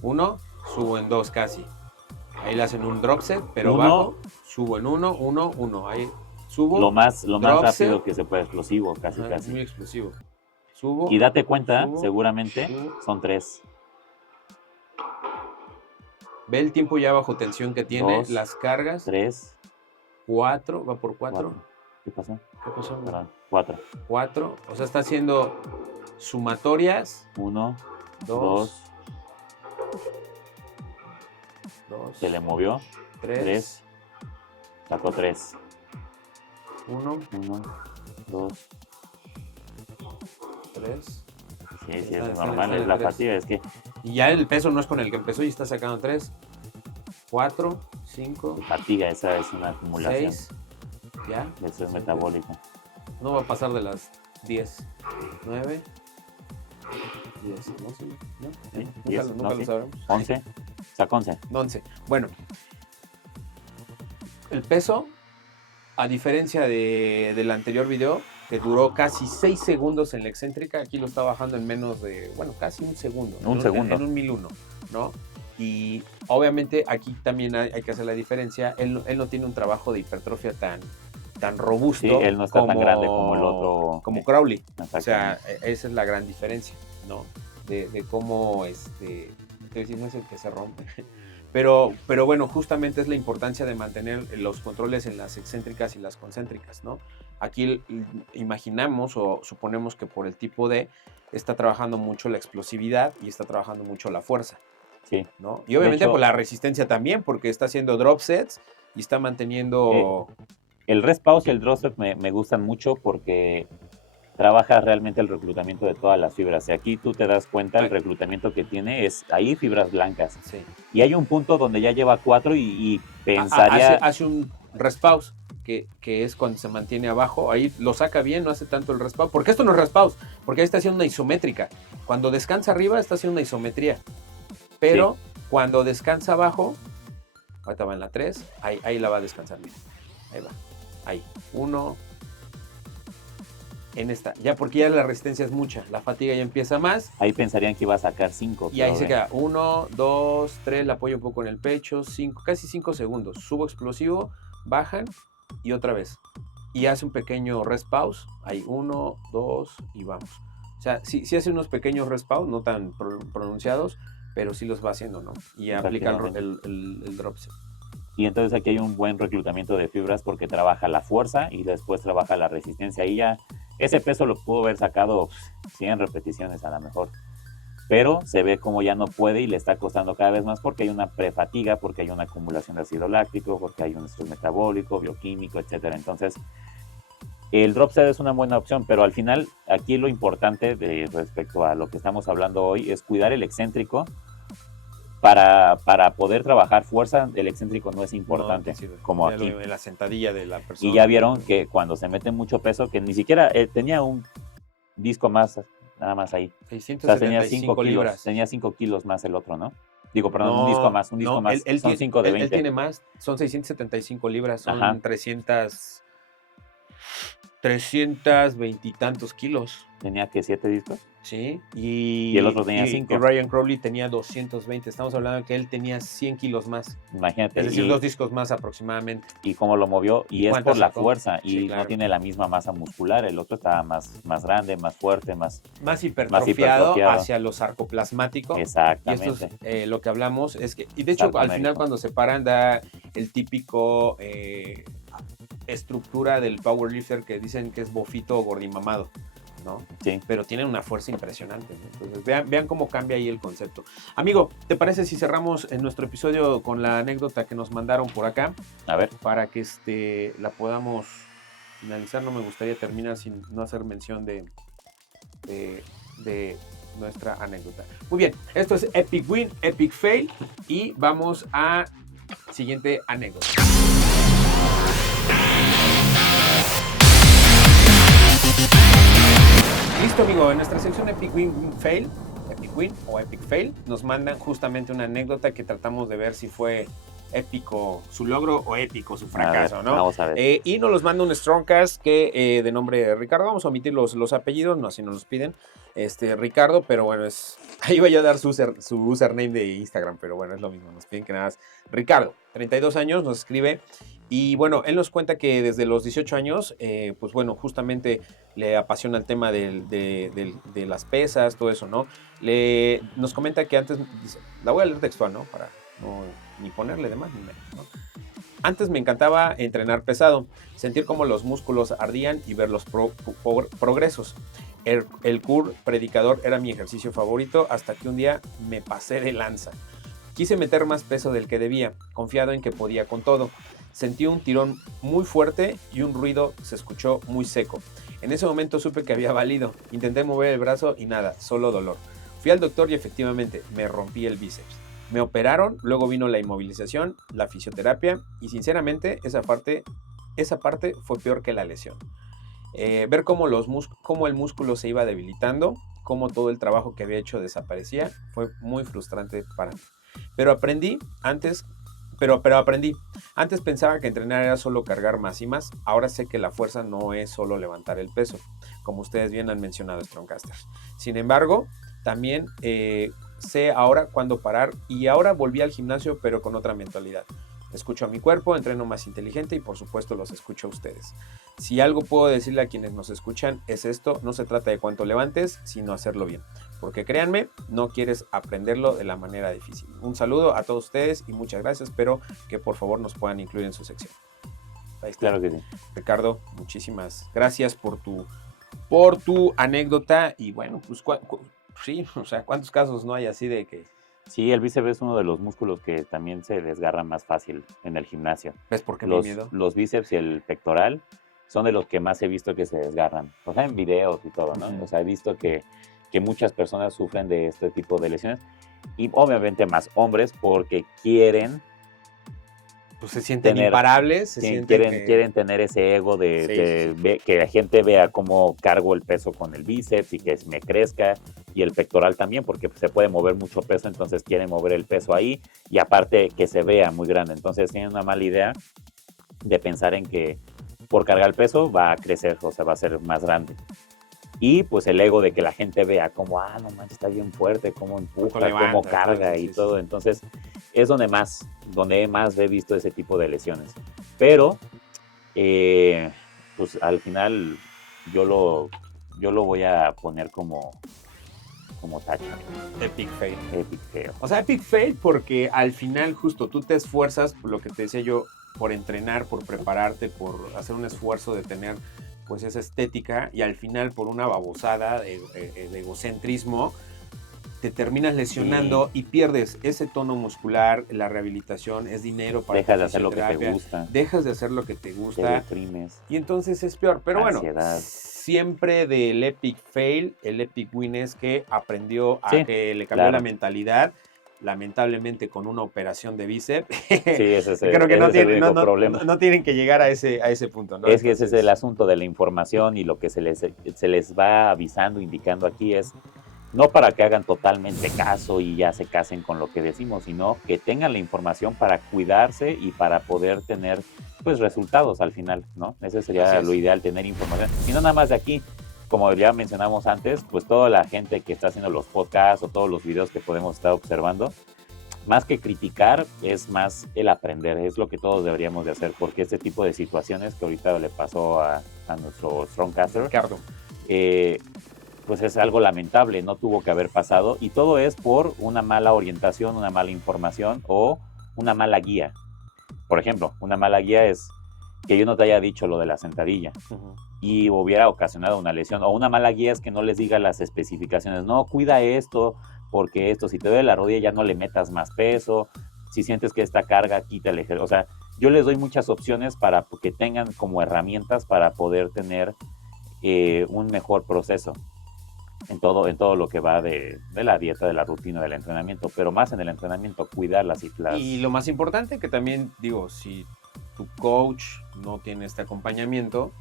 Uno, subo en 2 casi. Ahí le hacen un drop set, pero bajo, subo en 1, 1, 1. Ahí subo. Lo más rápido que se puede, explosivo, casi. Muy explosivo. Subo. Y date cuenta, seguramente son 3. Ve el tiempo ya bajo tensión que tiene, 2, las cargas. 3, 4, va por 4. ¿Qué pasó? ¿Qué pasó? Perdón, 4. 4, o sea, está haciendo sumatorias. 1, 2, 2. Se le movió. 3. Sacó 3. 1, 2. 3. Sí, es normal, es la fatiga, es que... Y ya el peso no es con el que empezó y está sacando 3. 4, 5. Fatiga, esa es una acumulación. 6. Ya. Eso es metabólico. No va a pasar de las 10. 9. 10. No, sí, ¿no? Sí, Nunca lo sabremos. 11. Saca 11. 11. Bueno. El peso, a diferencia del anterior video, que duró casi 6 segundos en la excéntrica, aquí lo está bajando en menos de, bueno, casi un segundo. segundo. En un 1001, ¿no? Y obviamente aquí también hay que hacer la diferencia. Él no tiene un trabajo de hipertrofia tan robusto. Sí, él no está tan grande como el otro. Como Crowley. O sea, esa es la gran diferencia, ¿no? De cómo, no es el que se rompe. Pero bueno, justamente es la importancia de mantener los controles en las excéntricas y las concéntricas, ¿no? Aquí imaginamos o suponemos que por el tipo D está trabajando mucho la explosividad y está trabajando mucho la fuerza. Sí. ¿No? Y obviamente por la resistencia también, porque está haciendo drop sets y está manteniendo... El rest pause y el drop set me gustan mucho porque trabaja realmente el reclutamiento de todas las fibras. Y aquí tú te das cuenta, el reclutamiento que tiene es ahí fibras blancas. Sí. Y hay un punto donde ya lleva 4 y pensaría... Hace un rest pause, que es cuando se mantiene abajo. Ahí lo saca bien, no hace tanto el rest pause. Porque esto no es rest pause, porque ahí está haciendo una isométrica. Cuando descansa arriba está haciendo una isometría. Pero cuando descansa abajo, ahorita va en la 3, ahí la va a descansar bien. Ahí va. Ahí. 1. En esta. Ya porque ya la resistencia es mucha. La fatiga ya empieza más. Ahí pensarían que iba a sacar 5. Y ahí se queda. 1, 2, 3. La apoyo un poco en el pecho. 5, casi 5 segundos. Subo explosivo. Bajan. Y otra vez. Y hace un pequeño rest pause. Ahí 1, 2 y vamos. O sea, sí hace unos pequeños rest pause. No tan pronunciados. Pero sí los va haciendo, ¿no? Y aplica el drop set. Y entonces aquí hay un buen reclutamiento de fibras porque trabaja la fuerza y después trabaja la resistencia. Y ya ese peso lo pudo haber sacado 100 repeticiones a lo mejor. Pero se ve como ya no puede y le está costando cada vez más porque hay una prefatiga, porque hay una acumulación de ácido láctico, porque hay un estrés metabólico, bioquímico, etc. Entonces, el drop set es una buena opción, pero al final aquí lo importante respecto a lo que estamos hablando hoy es cuidar el excéntrico. Para poder trabajar fuerza, el excéntrico no es importante, como ya aquí. En la sentadilla de la persona. Y ya vieron que cuando se mete mucho peso, que ni siquiera tenía un disco más, nada más ahí. 675 o sea, tenía 5 libras. kilos, tenía 5 kilos más el otro, ¿no? Digo, perdón, un disco más, son 5 de 20. Él tiene más, son 675 libras, son 320 y tantos kilos. ¿Tenía que 7 discos? Sí. Y el otro tenía 5. Y Ryan Crowley tenía 220. Estamos hablando de que él tenía 100 kilos más. Imagínate. Es decir, 2 discos más aproximadamente. Y cómo lo movió. Y es por la fuerza. Y sí, claro. No tiene la misma masa muscular. El otro estaba más grande, más fuerte, más hipertrofiado hacia lo sarcoplasmático. Exactamente. Y esto es lo que hablamos. Es que, y de hecho, al final, cuando se paran, da el típico estructura del powerlifter que dicen que es bofito o gordimamado, ¿no? Sí. Pero tienen una fuerza impresionante, ¿no? Entonces, vean cómo cambia ahí el concepto. Amigo, ¿te parece si cerramos en nuestro episodio con la anécdota que nos mandaron por acá? A ver. Para que la podamos finalizar. No me gustaría terminar sin no hacer mención de nuestra anécdota. Muy bien, esto es Epic Win, Epic Fail y vamos a siguiente anécdota. Listo, amigo, en nuestra sección Epic Win Fail, Epic Win o Epic Fail, nos mandan justamente una anécdota que tratamos de ver si fue épico su logro o épico su fracaso, ¿no? Vamos a ver. Y nos los manda un Strongcast que de nombre Ricardo, vamos a omitir los apellidos, no así nos los piden, Ricardo, pero bueno, ahí voy a dar su username de Instagram, pero bueno, es lo mismo, nos piden que nada más. Ricardo, 32 años, nos escribe. Y bueno, él nos cuenta que desde los 18 años, pues bueno, justamente le apasiona el tema de las pesas, todo eso, ¿no? Nos comenta que antes, la voy a leer textual, ¿no? Para ni ponerle de más ni menos, ¿no? Antes me encantaba entrenar pesado, sentir cómo los músculos ardían y ver los progresos. El Curl predicador era mi ejercicio favorito hasta que un día me pasé de lanza. Quise meter más peso del que debía, confiado en que podía con todo. Sentí un tirón muy fuerte y un ruido se escuchó muy seco. En ese momento supe que había valido. Intenté mover el brazo y nada, solo dolor. Fui al doctor y efectivamente me rompí el bíceps. Me operaron, luego vino la inmovilización, la fisioterapia y sinceramente esa parte fue peor que la lesión. Ver cómo el músculo se iba debilitando, cómo todo el trabajo que había hecho desaparecía, fue muy frustrante para mí. Pero aprendí. Antes pensaba que entrenar era solo cargar más y más. Ahora sé que la fuerza no es solo levantar el peso, como ustedes bien han mencionado, Strongcasters. Sin embargo, también sé ahora cuándo parar y ahora volví al gimnasio pero con otra mentalidad. Escucho a mi cuerpo, entreno más inteligente y por supuesto los escucho a ustedes. Si algo puedo decirle a quienes nos escuchan es esto: no se trata de cuánto levantes, sino hacerlo bien. Porque créanme, no quieres aprenderlo de la manera difícil. Un saludo a todos ustedes y muchas gracias. Espero que por favor nos puedan incluir en su sección. Ahí está. Claro que sí. Ricardo, muchísimas gracias por tu anécdota. Y bueno, pues sí, o sea, ¿cuántos casos no hay así de que... Sí, el bíceps es uno de los músculos que también se desgarra más fácil en el gimnasio. ¿Ves por qué me miedo? Los bíceps y el pectoral son de los que más he visto que se desgarran. O sea, en videos y todo, ¿no? Uh-huh. O sea, he visto que muchas personas sufren de este tipo de lesiones. Y obviamente más hombres porque quieren... Pues se sienten imparables. Quieren tener ese ego de que la gente vea cómo cargo el peso con el bíceps y que me crezca, y el pectoral también, porque se puede mover mucho peso, entonces quieren mover el peso ahí y aparte que se vea muy grande. Entonces tienen una mala idea de pensar en que por cargar el peso va a crecer, o sea, va a ser más grande. Y pues el ego de que la gente vea como, no manches, está bien fuerte, cómo empuja, cómo carga y todo. Entonces es donde más he visto ese tipo de lesiones. Pero, pues al final yo lo voy a poner como tacho. Epic fail. Epic fail. O sea, epic fail porque al final justo tú te esfuerzas, lo que te decía yo, por entrenar, por prepararte, por hacer un esfuerzo de tener pues esa estética, y al final por una babosada de egocentrismo te terminas lesionando y pierdes ese tono muscular. La rehabilitación es dinero para dejas de hacer lo que te gusta. Dejas de hacer lo que te gusta. Te deprimes. Y entonces es peor. Pero ansiedad. Bueno, siempre del epic fail, el epic win es que aprendió a que le cambió la mentalidad. Lamentablemente con una operación de bíceps. Sí, ese es creo que problema. No tienen que llegar a ese punto, ¿no? Es que ese es el asunto de la información, y lo que se les va avisando, indicando aquí es no para que hagan totalmente caso y ya se casen con lo que decimos, sino que tengan la información para cuidarse y para poder tener pues resultados al final, ¿no? Ese sería lo ideal, tener información. Y no nada más de aquí, como ya mencionamos antes, pues toda la gente que está haciendo los podcasts o todos los videos que podemos estar observando, más que criticar, es más el aprender, es lo que todos deberíamos de hacer, porque este tipo de situaciones que ahorita le pasó a nuestro Strongcaster, Ricardo, pues es algo lamentable, no tuvo que haber pasado, y todo es por una mala orientación, una mala información o una mala guía. Por ejemplo, una mala guía es que yo no te haya dicho lo de la sentadilla y hubiera ocasionado una lesión, o una mala guía es que no les diga las especificaciones, no, cuida esto, porque esto, si te duele la rodilla ya no le metas más peso, si sientes que esta carga, quítale. O sea, yo les doy muchas opciones para que tengan como herramientas para poder tener un mejor proceso en todo lo que va de la dieta, de la rutina, del entrenamiento, pero más en el entrenamiento, cuidar las cifras. Y lo más importante que también, digo, si tu coach no tiene este acompañamiento,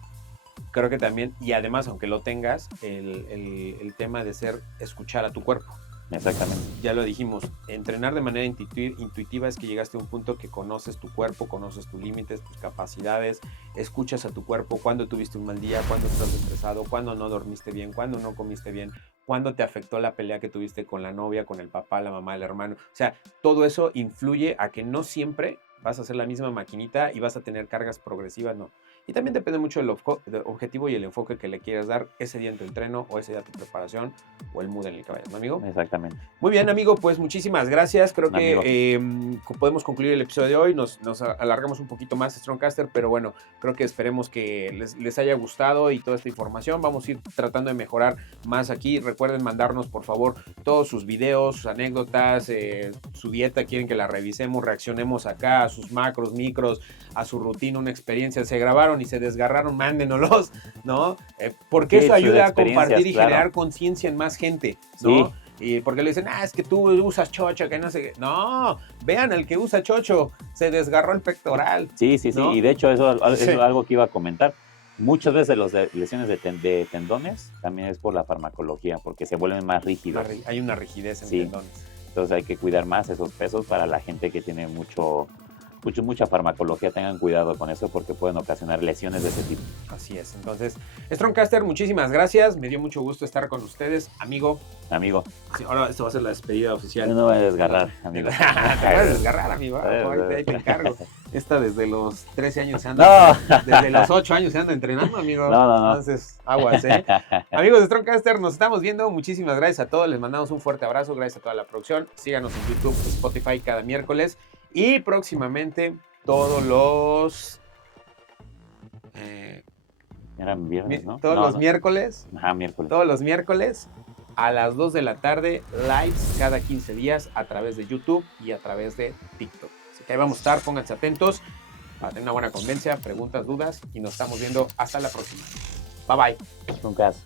creo que también, y además aunque lo tengas, el tema de escuchar a tu cuerpo. Exactamente. Ya lo dijimos, entrenar de manera intuitiva es que llegaste a un punto que conoces tu cuerpo, conoces tus límites, tus capacidades, escuchas a tu cuerpo cuando tuviste un mal día, cuando estás estresado, cuando no dormiste bien, cuando no comiste bien, cuando te afectó la pelea que tuviste con la novia, con el papá, la mamá, el hermano. O sea, todo eso influye a que no siempre vas a hacer la misma maquinita y vas a tener cargas progresivas, no. Y también depende mucho del objetivo y el enfoque que le quieras dar ese día en tu entreno o ese día tu preparación o el mood en el que vayas, ¿no, amigo? Exactamente. Muy bien, amigo, pues muchísimas gracias. Creo que podemos concluir el episodio de hoy. Nos alargamos un poquito más, Strongcaster, pero bueno, creo que esperemos que les haya gustado y toda esta información. Vamos a ir tratando de mejorar más aquí. Recuerden mandarnos, por favor, todos sus videos, sus anécdotas, su dieta, quieren que la revisemos, reaccionemos acá a sus macros, micros, a su rutina, una experiencia. Se grabaron y se desgarraron, mándenoslos, ¿no? Porque Sí, eso ayuda a compartir y claro. generar conciencia en más gente, ¿no? Sí. Y porque le dicen, es que tú usas chocho, que no sé qué. No, vean, el que usa chocho se desgarró el pectoral. Sí, ¿no? y de hecho eso Sí. es algo que iba a comentar. Muchas veces las lesiones de tendones también es por la farmacología, porque se vuelven más rígidos. Hay una rigidez en Sí. tendones. Entonces hay que cuidar más esos pesos para la gente que tiene mucha farmacología. Tengan cuidado con eso porque pueden ocasionar lesiones de ese tipo. Así es. Entonces, Strongcaster, muchísimas gracias. Me dio mucho gusto estar con ustedes, amigo. Amigo, Sí, ahora esto va a ser la despedida oficial. yo no voy a desgarrar, amigo. Te vas a desgarrar, amigo. Ahorita ahí te encargo. Esta desde los 13 años se anda. No. Desde los 8 años se anda entrenando, amigo. No. Entonces, aguas, ¿eh? Amigos de Strongcaster, nos estamos viendo. Muchísimas gracias a todos. Les mandamos un fuerte abrazo. Gracias a toda la producción. Síganos en YouTube, Spotify cada miércoles. Y próximamente, todos los... Eran viernes, ¿no? Todos los miércoles. Ajá, miércoles. Todos los miércoles a las 2 de la tarde, lives cada 15 días a través de YouTube y a través de TikTok. Así que ahí vamos a estar, pónganse atentos para tener una buena convivencia, preguntas, dudas y nos estamos viendo hasta la próxima. Bye bye. Un caso.